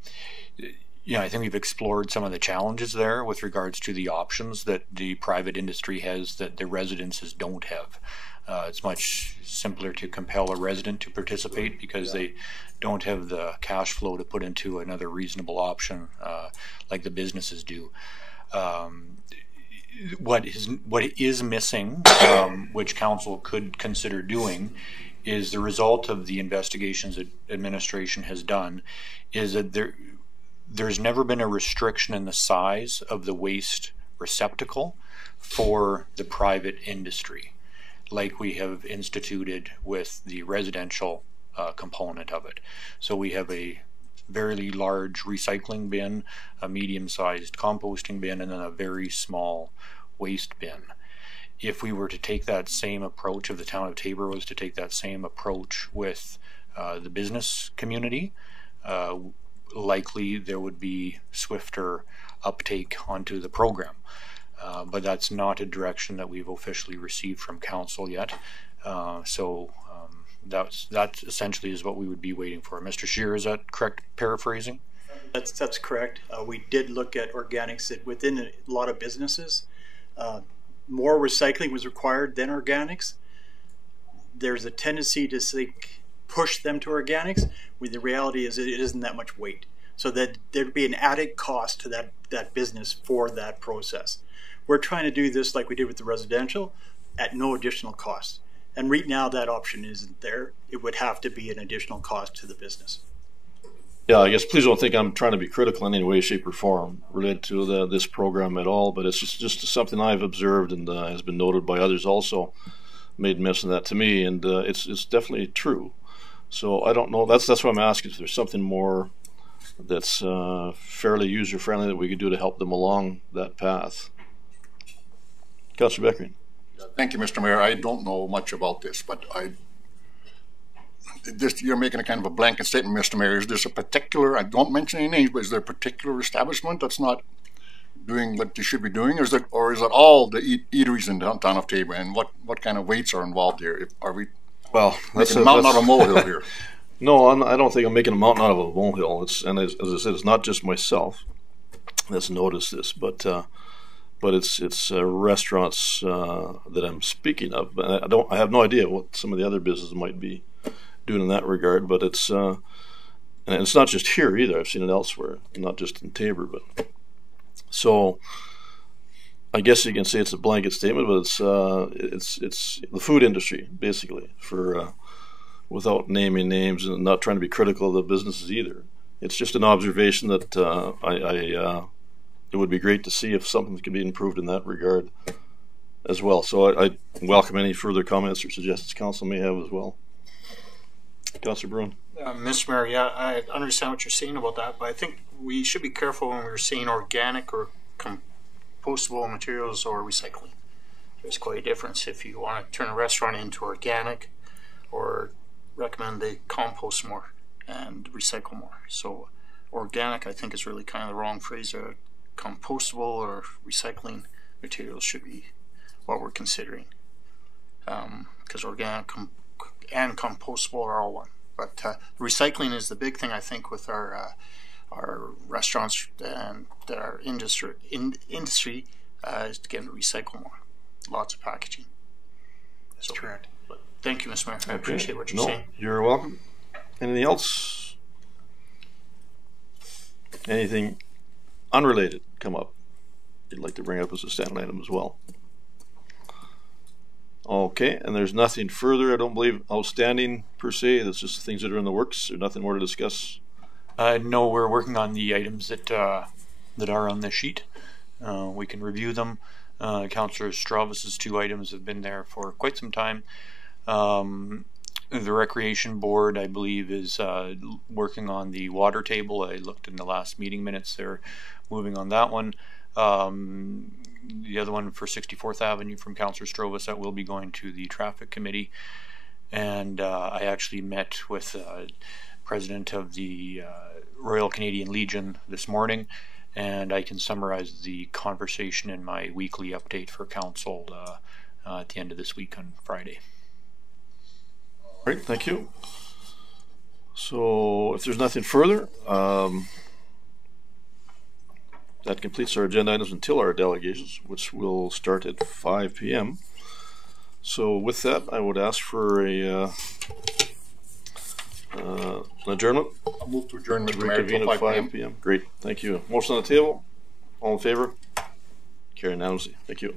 think we've explored some of the challenges there with regards to the options that the private industry has that the residences don't have. It's much simpler to compel a resident to participate because they don't have the cash flow to put into another reasonable option like the businesses do. What is missing, which council could consider doing, is the result of the investigations that administration has done, is that there's never been a restriction in the size of the waste receptacle for the private industry, like we have instituted with the residential component of it. So we have a very large recycling bin, a medium-sized composting bin, and then a very small waste bin. If we were to take that same approach, if the town of Taber was to take that same approach with the business community, likely there would be swifter uptake onto the program. But that's not a direction that we've officially received from council yet. That essentially is what we would be waiting for. Mr. Scheer, is that correct paraphrasing? That's correct. We did look at organics that within a lot of businesses, more recycling was required than organics. There's a tendency to push them to organics, when the reality is it isn't that much weight. So that there'd be an added cost to that business for that process. We're trying to do this like we did with the residential at no additional cost. And right now that option isn't there. It would have to be an additional cost to the business. Yeah, I guess please don't think I'm trying to be critical in any way, shape, or form related to this program at all, but it's just something I've observed and has been noted by others also, made mention of that to me, and it's definitely true. So I don't know, that's what I'm asking, if there's something more that's fairly user-friendly that we could do to help them along that path. Councillor Beckering. Thank you, Mr. Mayor. I don't know much about this, but you're making a kind of a blanket statement, Mr. Mayor. Is this a particular, I don't mention any names, but is there a particular establishment that's not doing what they should be doing? Or is it all the eateries in downtown of Taber? And what kind of weights are involved here? Are we making a mountain out of a molehill here? No, I don't think I'm making a mountain out of a molehill. And as I said, it's not just myself that's noticed this, but it's restaurants that I'm speaking of. I have no idea what some of the other businesses might be doing in that regard, but it's and it's not just here either. I've seen it elsewhere, not just in Taber. But so I guess you can say it's a blanket statement, but it's the food industry basically, for without naming names and not trying to be critical of the businesses either. It's just an observation that it would be great to see if something can be improved in that regard as well. So I welcome any further comments or suggestions council may have as well. Councillor Bruin. Mr. Mayor, yeah, I understand what you're saying about that, but I think we should be careful when we're saying organic or compostable materials or recycling. There's quite a difference if you want to turn a restaurant into organic or recommend they compost more and recycle more. So organic, I think, is really kind of the wrong phrase to compostable or recycling materials should be what we're considering. Because organic and compostable are all one. But recycling is the big thing, I think, with our restaurants and our industry is to get them to recycle more. Lots of packaging. That's correct. But thank you, Mr. Mayor. I appreciate what you're saying. You're welcome. Anything else? Anything unrelated come up you'd like to bring up as a standing item as well? Okay, and there's nothing further, I don't believe, outstanding per se. That's just the things that are in the works. There's nothing more to discuss. No, we're working on the items that are on the sheet. We can review them. Councillor Stravos's 2 items have been there for quite some time. The Recreation Board, I believe, is working on the water table. I looked in the last meeting minutes. They're moving on that one. The other one for 64th Avenue from Councillor Strovos, that will be going to the Traffic Committee. And I actually met with President of the Royal Canadian Legion this morning, and I can summarize the conversation in my weekly update for Council at the end of this week on Friday. Great, thank you. So if there's nothing further, that completes our agenda items until our delegations, which will start at 5 p.m. So with that, I would ask for an adjournment. I'll move to adjourn, Mr. Mayor, Reconvene until at 5 p.m. Great, thank you. Motion on the table. All in favor? Carry unanimously. Thank you.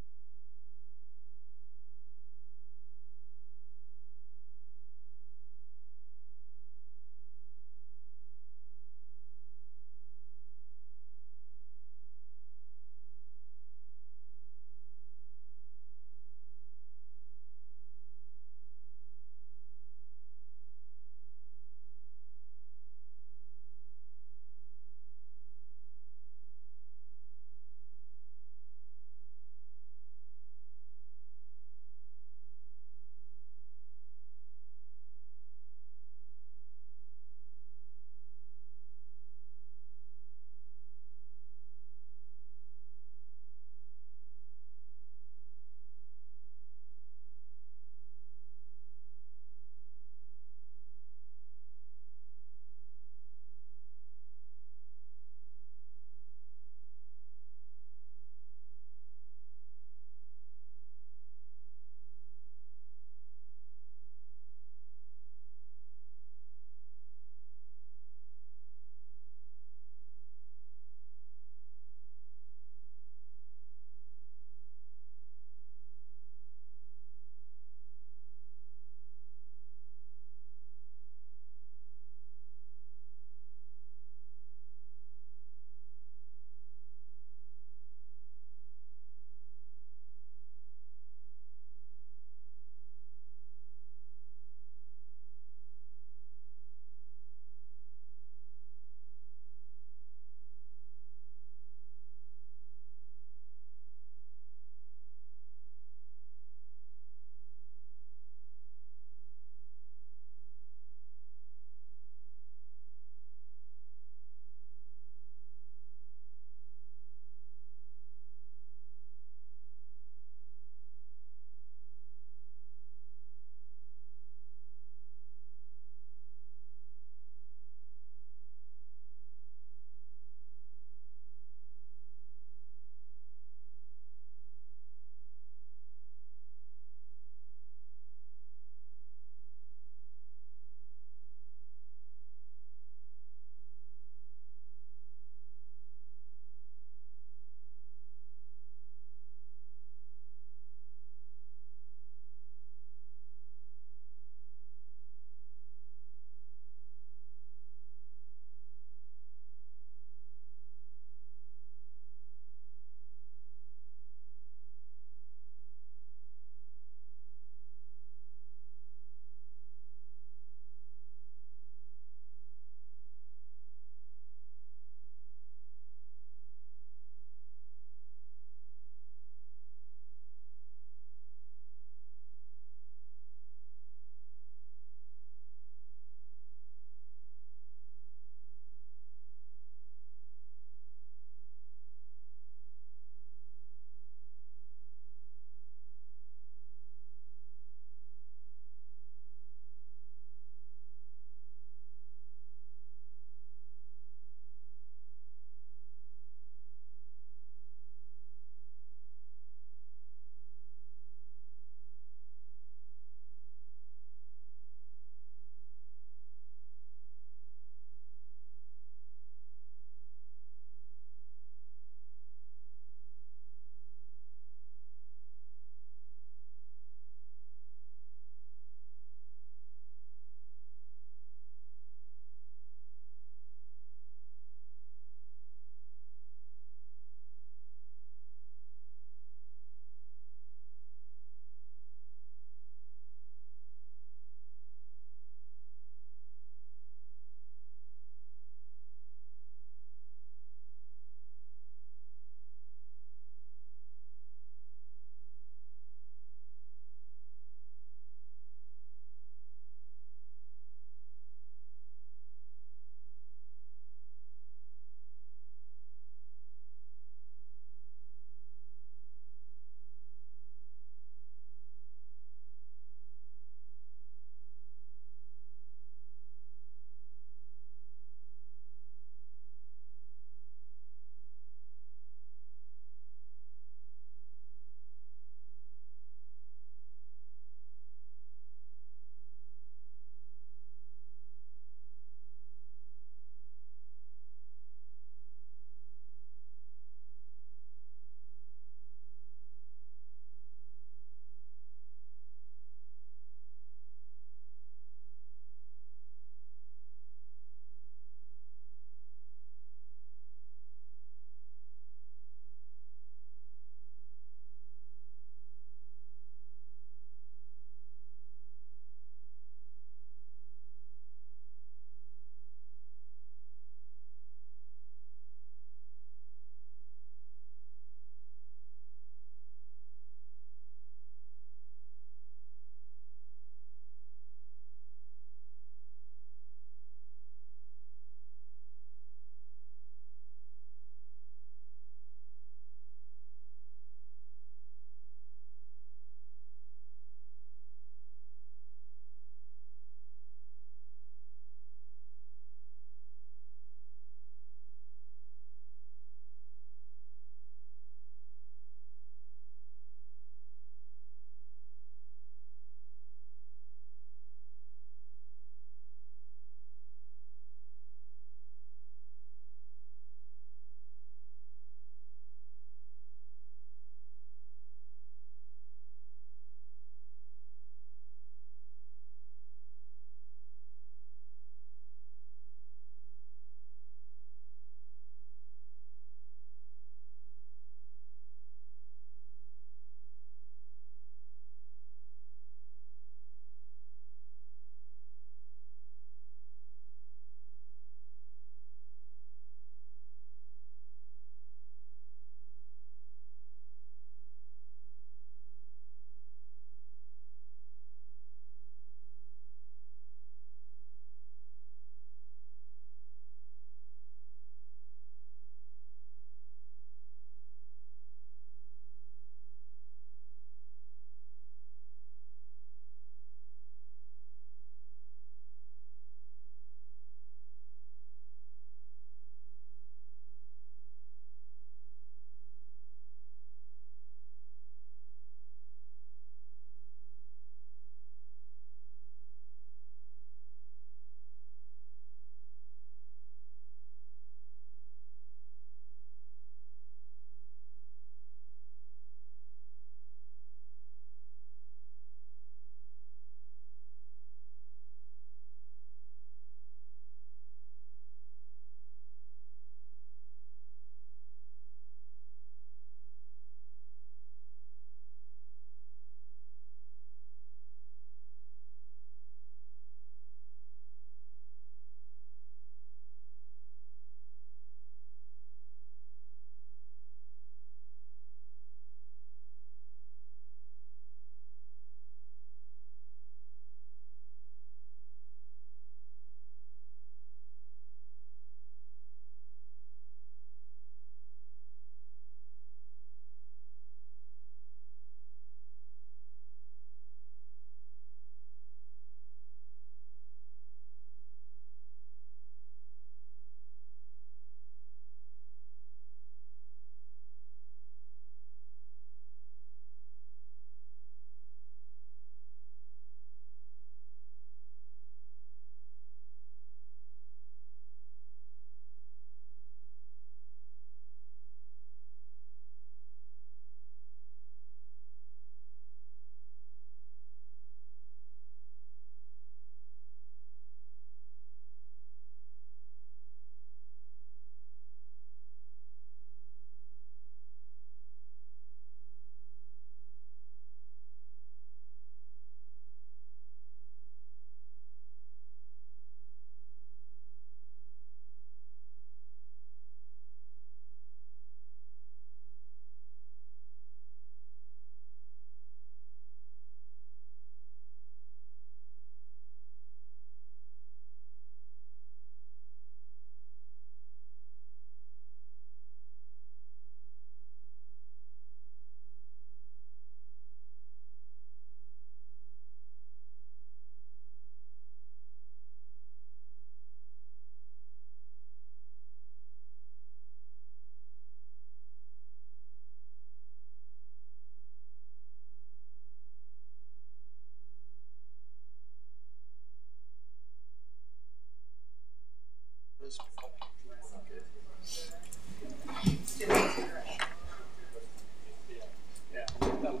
That'll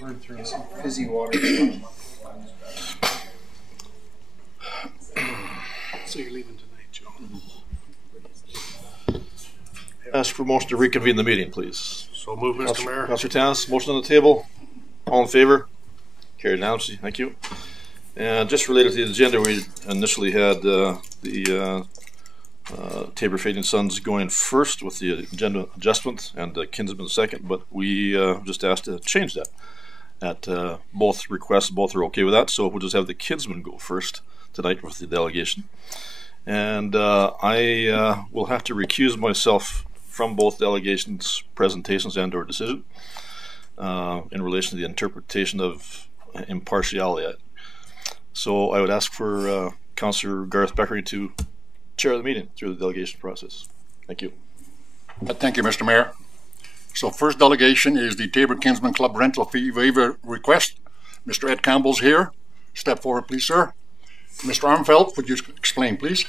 burn through some fizzy water. So you're leaving tonight, John? Ask for motion to reconvene the meeting, please. So move, Mr. Mayor. Councillor Tanis, motion on the table. All in favor? Carried unanimously. Thank you. And just related to the agenda, we initially had the Tabor Fading Sons going first with the agenda adjustment and Kinsman second, but we just asked to change that. At both requests, both are okay with that, so we'll just have the Kinsman go first tonight with the delegation. And I will have to recuse myself from both delegations' presentations and or decision in relation to the interpretation of impartiality. So I would ask for Councillor Garth Beckering to chair the meeting through the delegation process. Thank you. Thank you, Mr. Mayor. So first delegation is the Tabor Kinsman Club rental fee waiver request. Mr. Ed Campbell's here. Step forward, please, sir. Mr. Armfeldt, would you explain, please?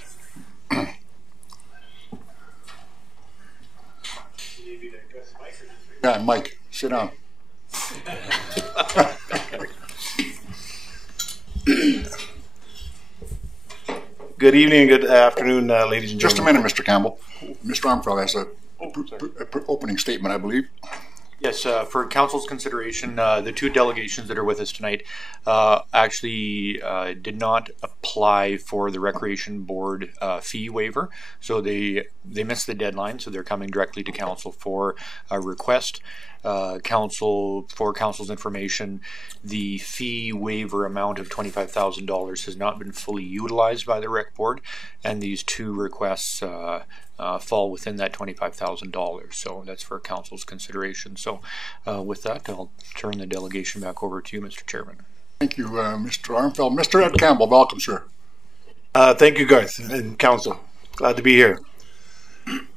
Yeah, Mike, sit down. Good evening and good afternoon, ladies and gentlemen. Just a minute, Mr. Campbell. Mr. Armfeldt has a opening statement, I believe. Yes, for council's consideration, the two delegations that are with us tonight actually did not apply for the Recreation Board fee waiver. So they missed the deadline, so they're coming directly to council for a request. For council's information, the fee waiver amount of $25,000 has not been fully utilized by the Rec Board, and these two requests fall within that $25,000. So that's for council's consideration. So with that, I'll turn the delegation back over to you, Mr. Chairman. Thank you, Mr. Armfeldt. Mr. Ed Campbell, welcome, sir. Thank you, Garth, and council. Glad to be here.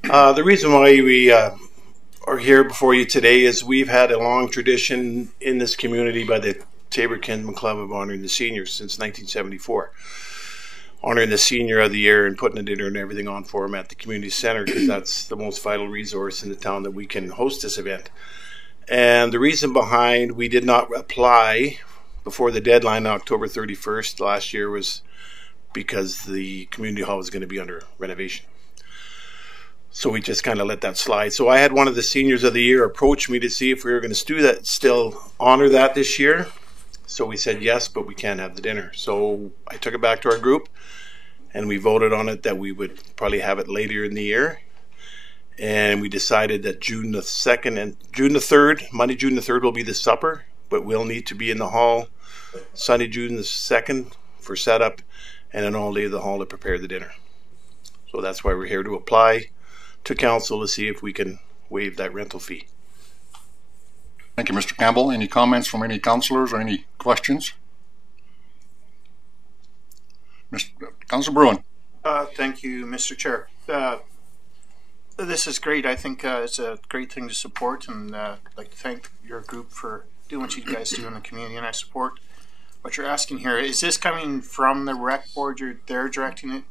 The reason why we are here before you today is we've had a long tradition in this community by the Tabor Kinsman Club of honoring the seniors since 1974. Honoring the Senior of the Year and putting a dinner and everything on for them at the community center, because that's the most vital resource in the town that we can host this event. And the reason behind we did not apply before the deadline on October 31st last year was because the community hall was going to be under renovation. So we just kind of let that slide. So I had one of the Seniors of the Year approach me to see if we were going to do that, still honor that this year. So we said yes, but we can't have the dinner. So I took it back to our group and we voted on it that we would probably have it later in the year. And we decided that June the 2nd and June the 3rd, Monday, June the 3rd will be the supper, but we'll need to be in the hall Sunday, June the 2nd for setup, and then all day the hall to prepare the dinner. So that's why we're here, to apply to council to see if we can waive that rental fee. Thank you, Mr. Campbell. Any comments from any councillors or any questions? Councillor Bruin. Thank you, Mr. Chair. This is great. I think it's a great thing to support, and I'd like to thank your group for doing what you guys do in the community, and I support what you're asking here. Is this coming from the Rec Board? They're directing it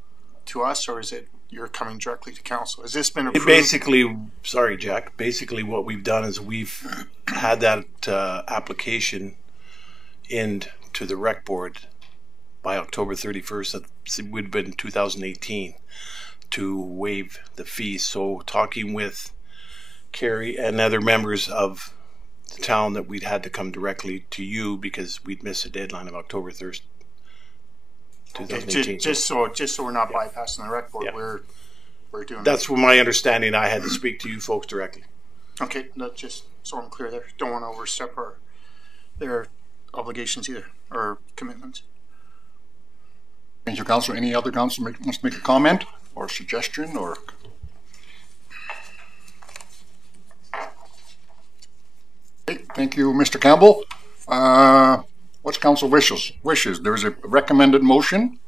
to us, or is it you're coming directly to council? Has this been approved? Basically, sorry, Jack. Basically, what we've done is we've had that application into the Rec Board by October 31st. It would have been 2018 to waive the fee. So talking with Carrie and other members of the town, that we'd had to come directly to you because we'd missed the deadline of October 1st. 2018. Just so we're not bypassing the Rec Board, yeah. we're doing. That's what my understanding. I had to speak to you folks directly. Okay, that's just so I'm clear there. Don't want to overstep their obligations either, or commitments. Thank you, Councillor. Any other councillor wants to make a comment or suggestion or? Okay, thank you, Mr. Campbell. What's council wishes? There's a recommended motion.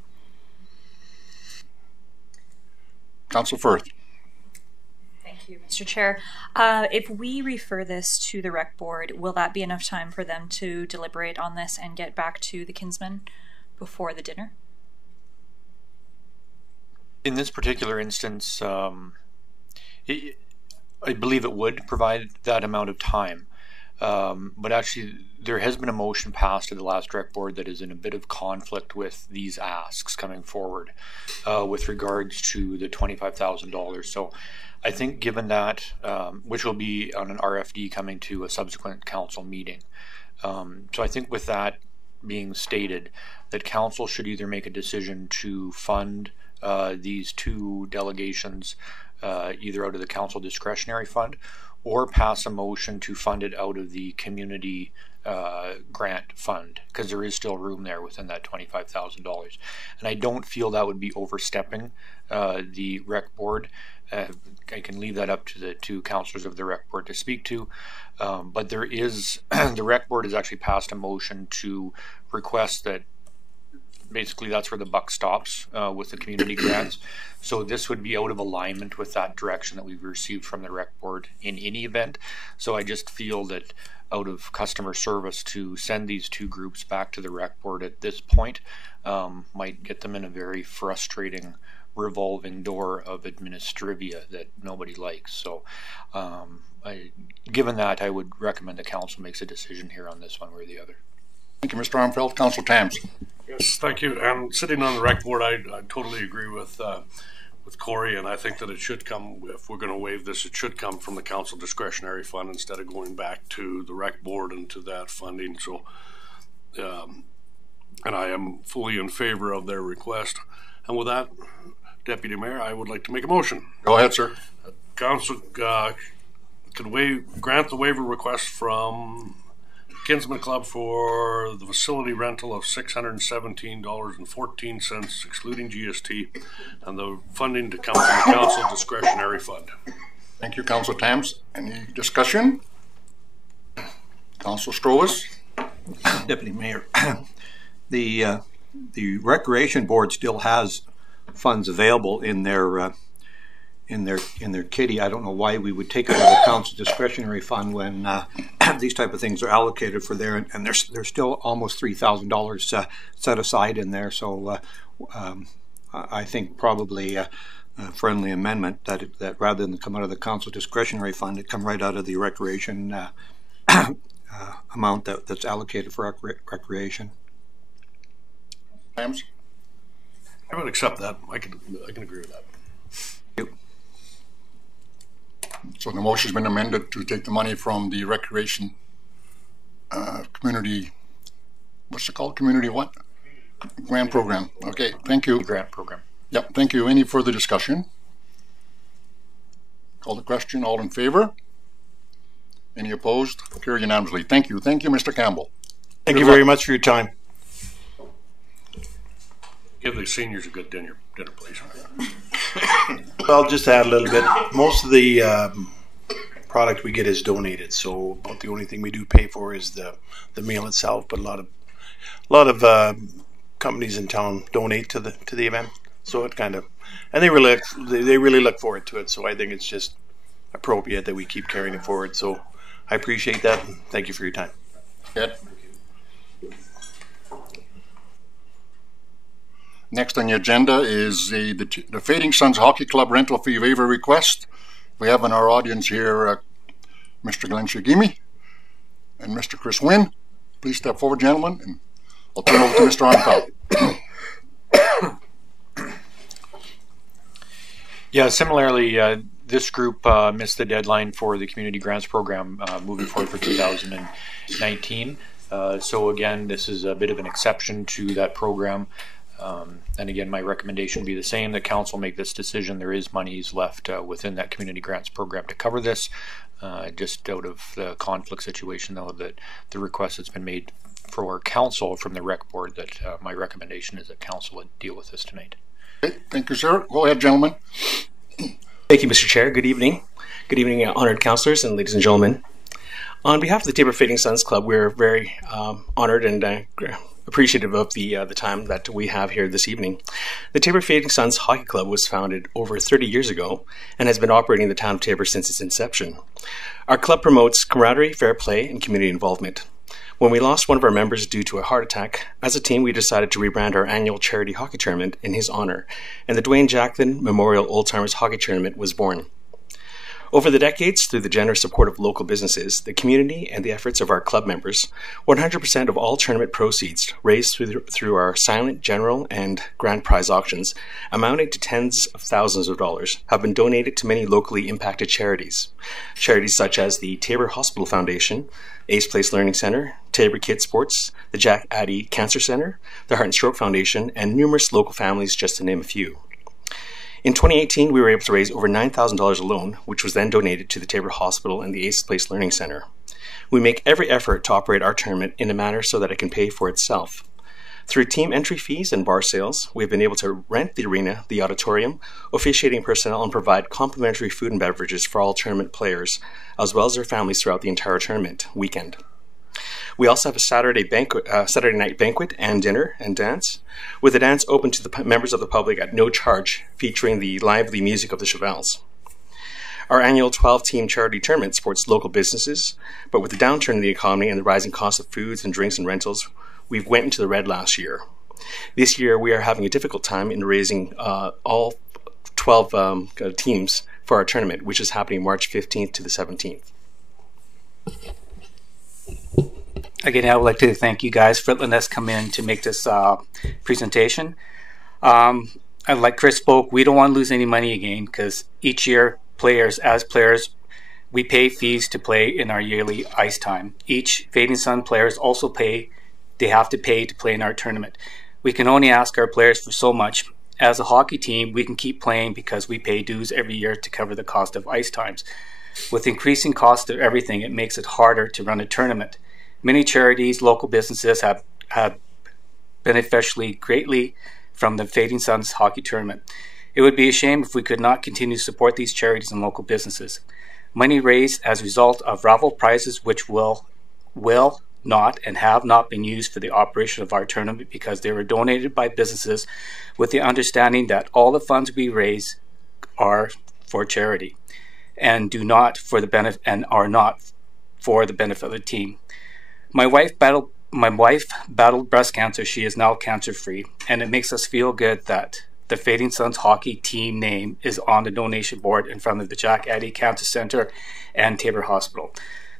Council Firth. Thank you, Mr. Chair. If we refer this to the Rec Board, will that be enough time for them to deliberate on this and get back to the Kinsman before the dinner? In this particular instance, I believe it would provide that amount of time. But actually, there has been a motion passed at the last rec board that is in a bit of conflict with these asks coming forward with regards to the $25,000. So I think given that, which will be on an RFD coming to a subsequent council meeting. So I think with that being stated, that council should either make a decision to fund these two delegations either out of the council discretionary fund or pass a motion to fund it out of the community grant fund, because there is still room there within that $25,000. And I don't feel that would be overstepping the rec board. I can leave that up to the two councillors of the rec board to speak to, but there is, the rec board has actually passed a motion to request that basically that's where the buck stops with the community grants. So this would be out of alignment with that direction that we've received from the rec board in any event. So I just feel that out of customer service to send these two groups back to the rec board at this point might get them in a very frustrating revolving door of administrivia that nobody likes. So given that, I would recommend the council makes a decision here on this one way or the other. Thank you, Mr. Armfeldt. Councillor Tams. Yes, thank you. And sitting on the rec board, I totally agree with Corey, and I think that it should come, if we're going to waive this, it should come from the council discretionary fund instead of going back to the rec board and to that funding. So, and I am fully in favor of their request. And with that, Deputy Mayor, I would like to make a motion. Go ahead, sir. Council could grant the waiver request from Kinsman Club for the facility rental of $617.14, excluding GST, and the funding to come from the council discretionary fund. Thank you, Councillor Tams. Any discussion? Councillor Strowis. Deputy Mayor, the Recreation Board still has funds available in their kitty. I don't know why we would take it out of the council discretionary fund when these type of things are allocated for there, and there's still almost $3,000 set aside in there. So I think probably a friendly amendment that rather than come out of the council discretionary fund, it come right out of the recreation amount that's allocated for recreation. Tams? I would accept that. I can agree with that. So the motion's been amended to take the money from the recreation community, what's it called? Community what? Grant program. Okay, thank you. Grant program. Yep, thank you. Any further discussion? Call the question. All in favor? Any opposed? Carried unanimously. Thank you. Thank you, Mr. Campbell. Thank you very much for your time. Give the seniors a good dinner please. I'll just add a little bit. Most of the product we get is donated, so about the only thing we do pay for is the meal itself. But a lot of companies in town donate to the event, so it kind of, and they really look forward to it. So I think it's just appropriate that we keep carrying it forward. So I appreciate that, and thank you for your time. Good. Next on the agenda is the Fading Suns Hockey Club rental fee waiver request. We have in our audience here Mr. Glenn Shigimi and Mr. Chris Wynn. Please step forward, gentlemen, and I'll turn over to Mr. Armfeldt. Yeah, similarly, this group missed the deadline for the community grants program moving forward for 2019. So again, this is a bit of an exception to that program. And again, my recommendation would be the same. The council make this decision. There is monies left within that community grants program to cover this. Just out of the conflict situation, though, that the request that's been made for council from the rec board, that my recommendation is that council would deal with this tonight. Okay, thank you, sir. Go ahead, gentlemen. Thank you, Mr. Chair. Good evening. Good evening, honored councillors and ladies and gentlemen. On behalf of the Taber Fading Suns Club, we're very honored and appreciative of the time that we have here this evening. The Taber Fading Suns Hockey Club was founded over 30 years ago and has been operating in the town of Taber since its inception. Our club promotes camaraderie, fair play, and community involvement. When we lost one of our members due to a heart attack, as a team we decided to rebrand our annual charity hockey tournament in his honor, and the Dwayne Jacklin Memorial Old Timers Hockey Tournament was born. Over the decades, through the generous support of local businesses, the community, and the efforts of our club members, 100% of all tournament proceeds raised through our silent, general, and grand prize auctions, amounting to tens of thousands of dollars, have been donated to many locally impacted charities. Charities such as the Tabor Hospital Foundation, Ace Place Learning Center, Tabor Kids Sports, the Jack Addy Cancer Center, the Heart and Stroke Foundation, and numerous local families, just to name a few. In 2018, we were able to raise over $9,000 alone, which was then donated to the Tabor Hospital and the Ace Place Learning Center. We make every effort to operate our tournament in a manner so that it can pay for itself. Through team entry fees and bar sales, we've been able to rent the arena, the auditorium, officiating personnel, and provide complimentary food and beverages for all tournament players, as well as their families throughout the entire tournament weekend. We also have a Saturday night banquet and dinner and dance, with the dance open to the members of the public at no charge, featuring the lively music of the Chevelles. Our annual 12-team charity tournament supports local businesses, but with the downturn in the economy and the rising cost of foods and drinks and rentals, we went into the red last year. This year, we are having a difficult time in raising all 12 teams for our tournament, which is happening March 15th to the 17th. Again, I would like to thank you guys for letting us come in to make this presentation. Like Chris spoke, we don't want to lose any money again, because each year, as players, we pay fees to play in our yearly ice time. Each Fading Sun players also have to pay to play in our tournament. We can only ask our players for so much. As a hockey team, we can keep playing because we pay dues every year to cover the cost of ice times. With increasing cost of everything, it makes it harder to run a tournament. Many charities, local businesses have beneficially greatly from the Fading Suns hockey tournament. It would be a shame if we could not continue to support these charities and local businesses. Money raised as a result of raffle prizes which will not and have not been used for the operation of our tournament because they were donated by businesses with the understanding that all the funds we raise are for charity and are not for the benefit of the team. My wife battled breast cancer. She is now cancer-free, and it makes us feel good that the Fading Suns hockey team name is on the donation board in front of the Jack Addy Cancer Center and Tabor Hospital.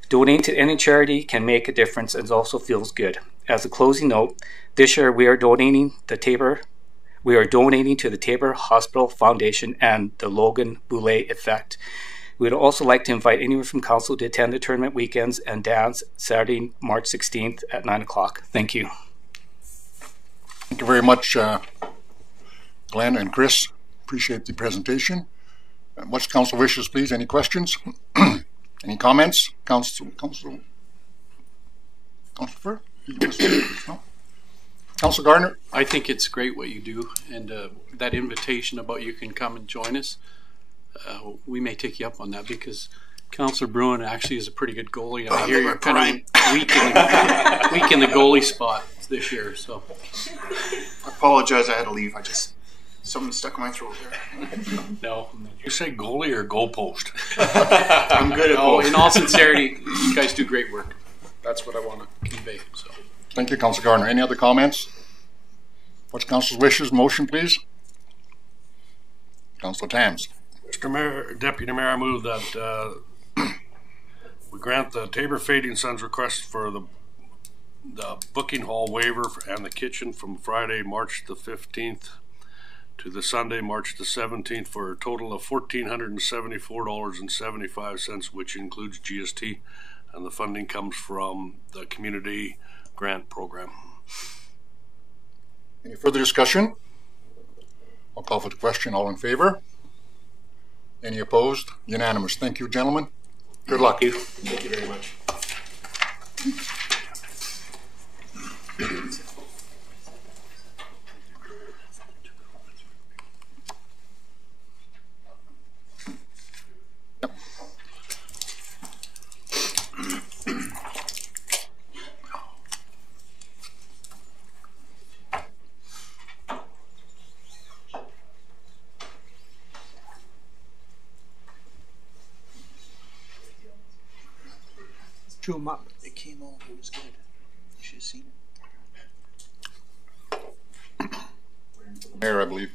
Donating to any charity can make a difference and also feels good. As a closing note, this year we are donating to the Tabor Hospital Foundation and the Logan Boulet Effect. We would also like to invite anyone from council to attend the tournament weekends and dance Saturday, March 16th at 9 o'clock. Thank you. Thank you very much, Glenn and Chris. Appreciate the presentation. What's council wishes, please? Any questions? Any comments? Council? No? Council Gardner? I think it's great what you do, and that invitation about you can come and join us. We may take you up on that because Councillor Bruin actually is a pretty good goalie. I hear you're kind of weak in the goalie spot this year. So I apologize. I had to leave. Something stuck in my throat there. No, you say goalie or goalpost? I'm good at both. In all sincerity, you guys do great work. That's what I want to convey. So thank you, Councillor Gardner. Any other comments? What's council's wishes? Motion, please. Councillor Tams. Mr. Mayor, Deputy Mayor, I move that we grant the Tabor Fading Suns request for the booking hall waiver and the kitchen from Friday, March the 15th to the Sunday, March the 17th for a total of $1,474.75, which includes GST, and the funding comes from the Community Grant Program. Any further discussion? I'll call for the question. All in favor? Any opposed? Unanimous. Thank you, gentlemen. Good luck. Thank you very much. Chew them up. It came over. It was good. Mayor, I believe.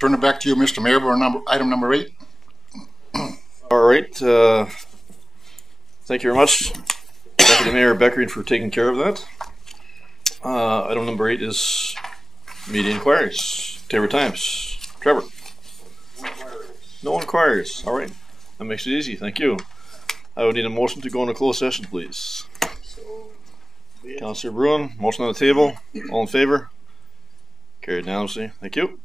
Turn it back to you, Mr. Mayor, for item number 8. All right. Thank you very much, Deputy Mayor Beckering, for taking care of that. Item number 8 is media inquiries. Tabor Times. Trevor. No inquiries. All right. That makes it easy. Thank you. I would need a motion to go into closed session, please. Councillor Bruin, motion on the table. All in favor? Carried unanimously. Thank you.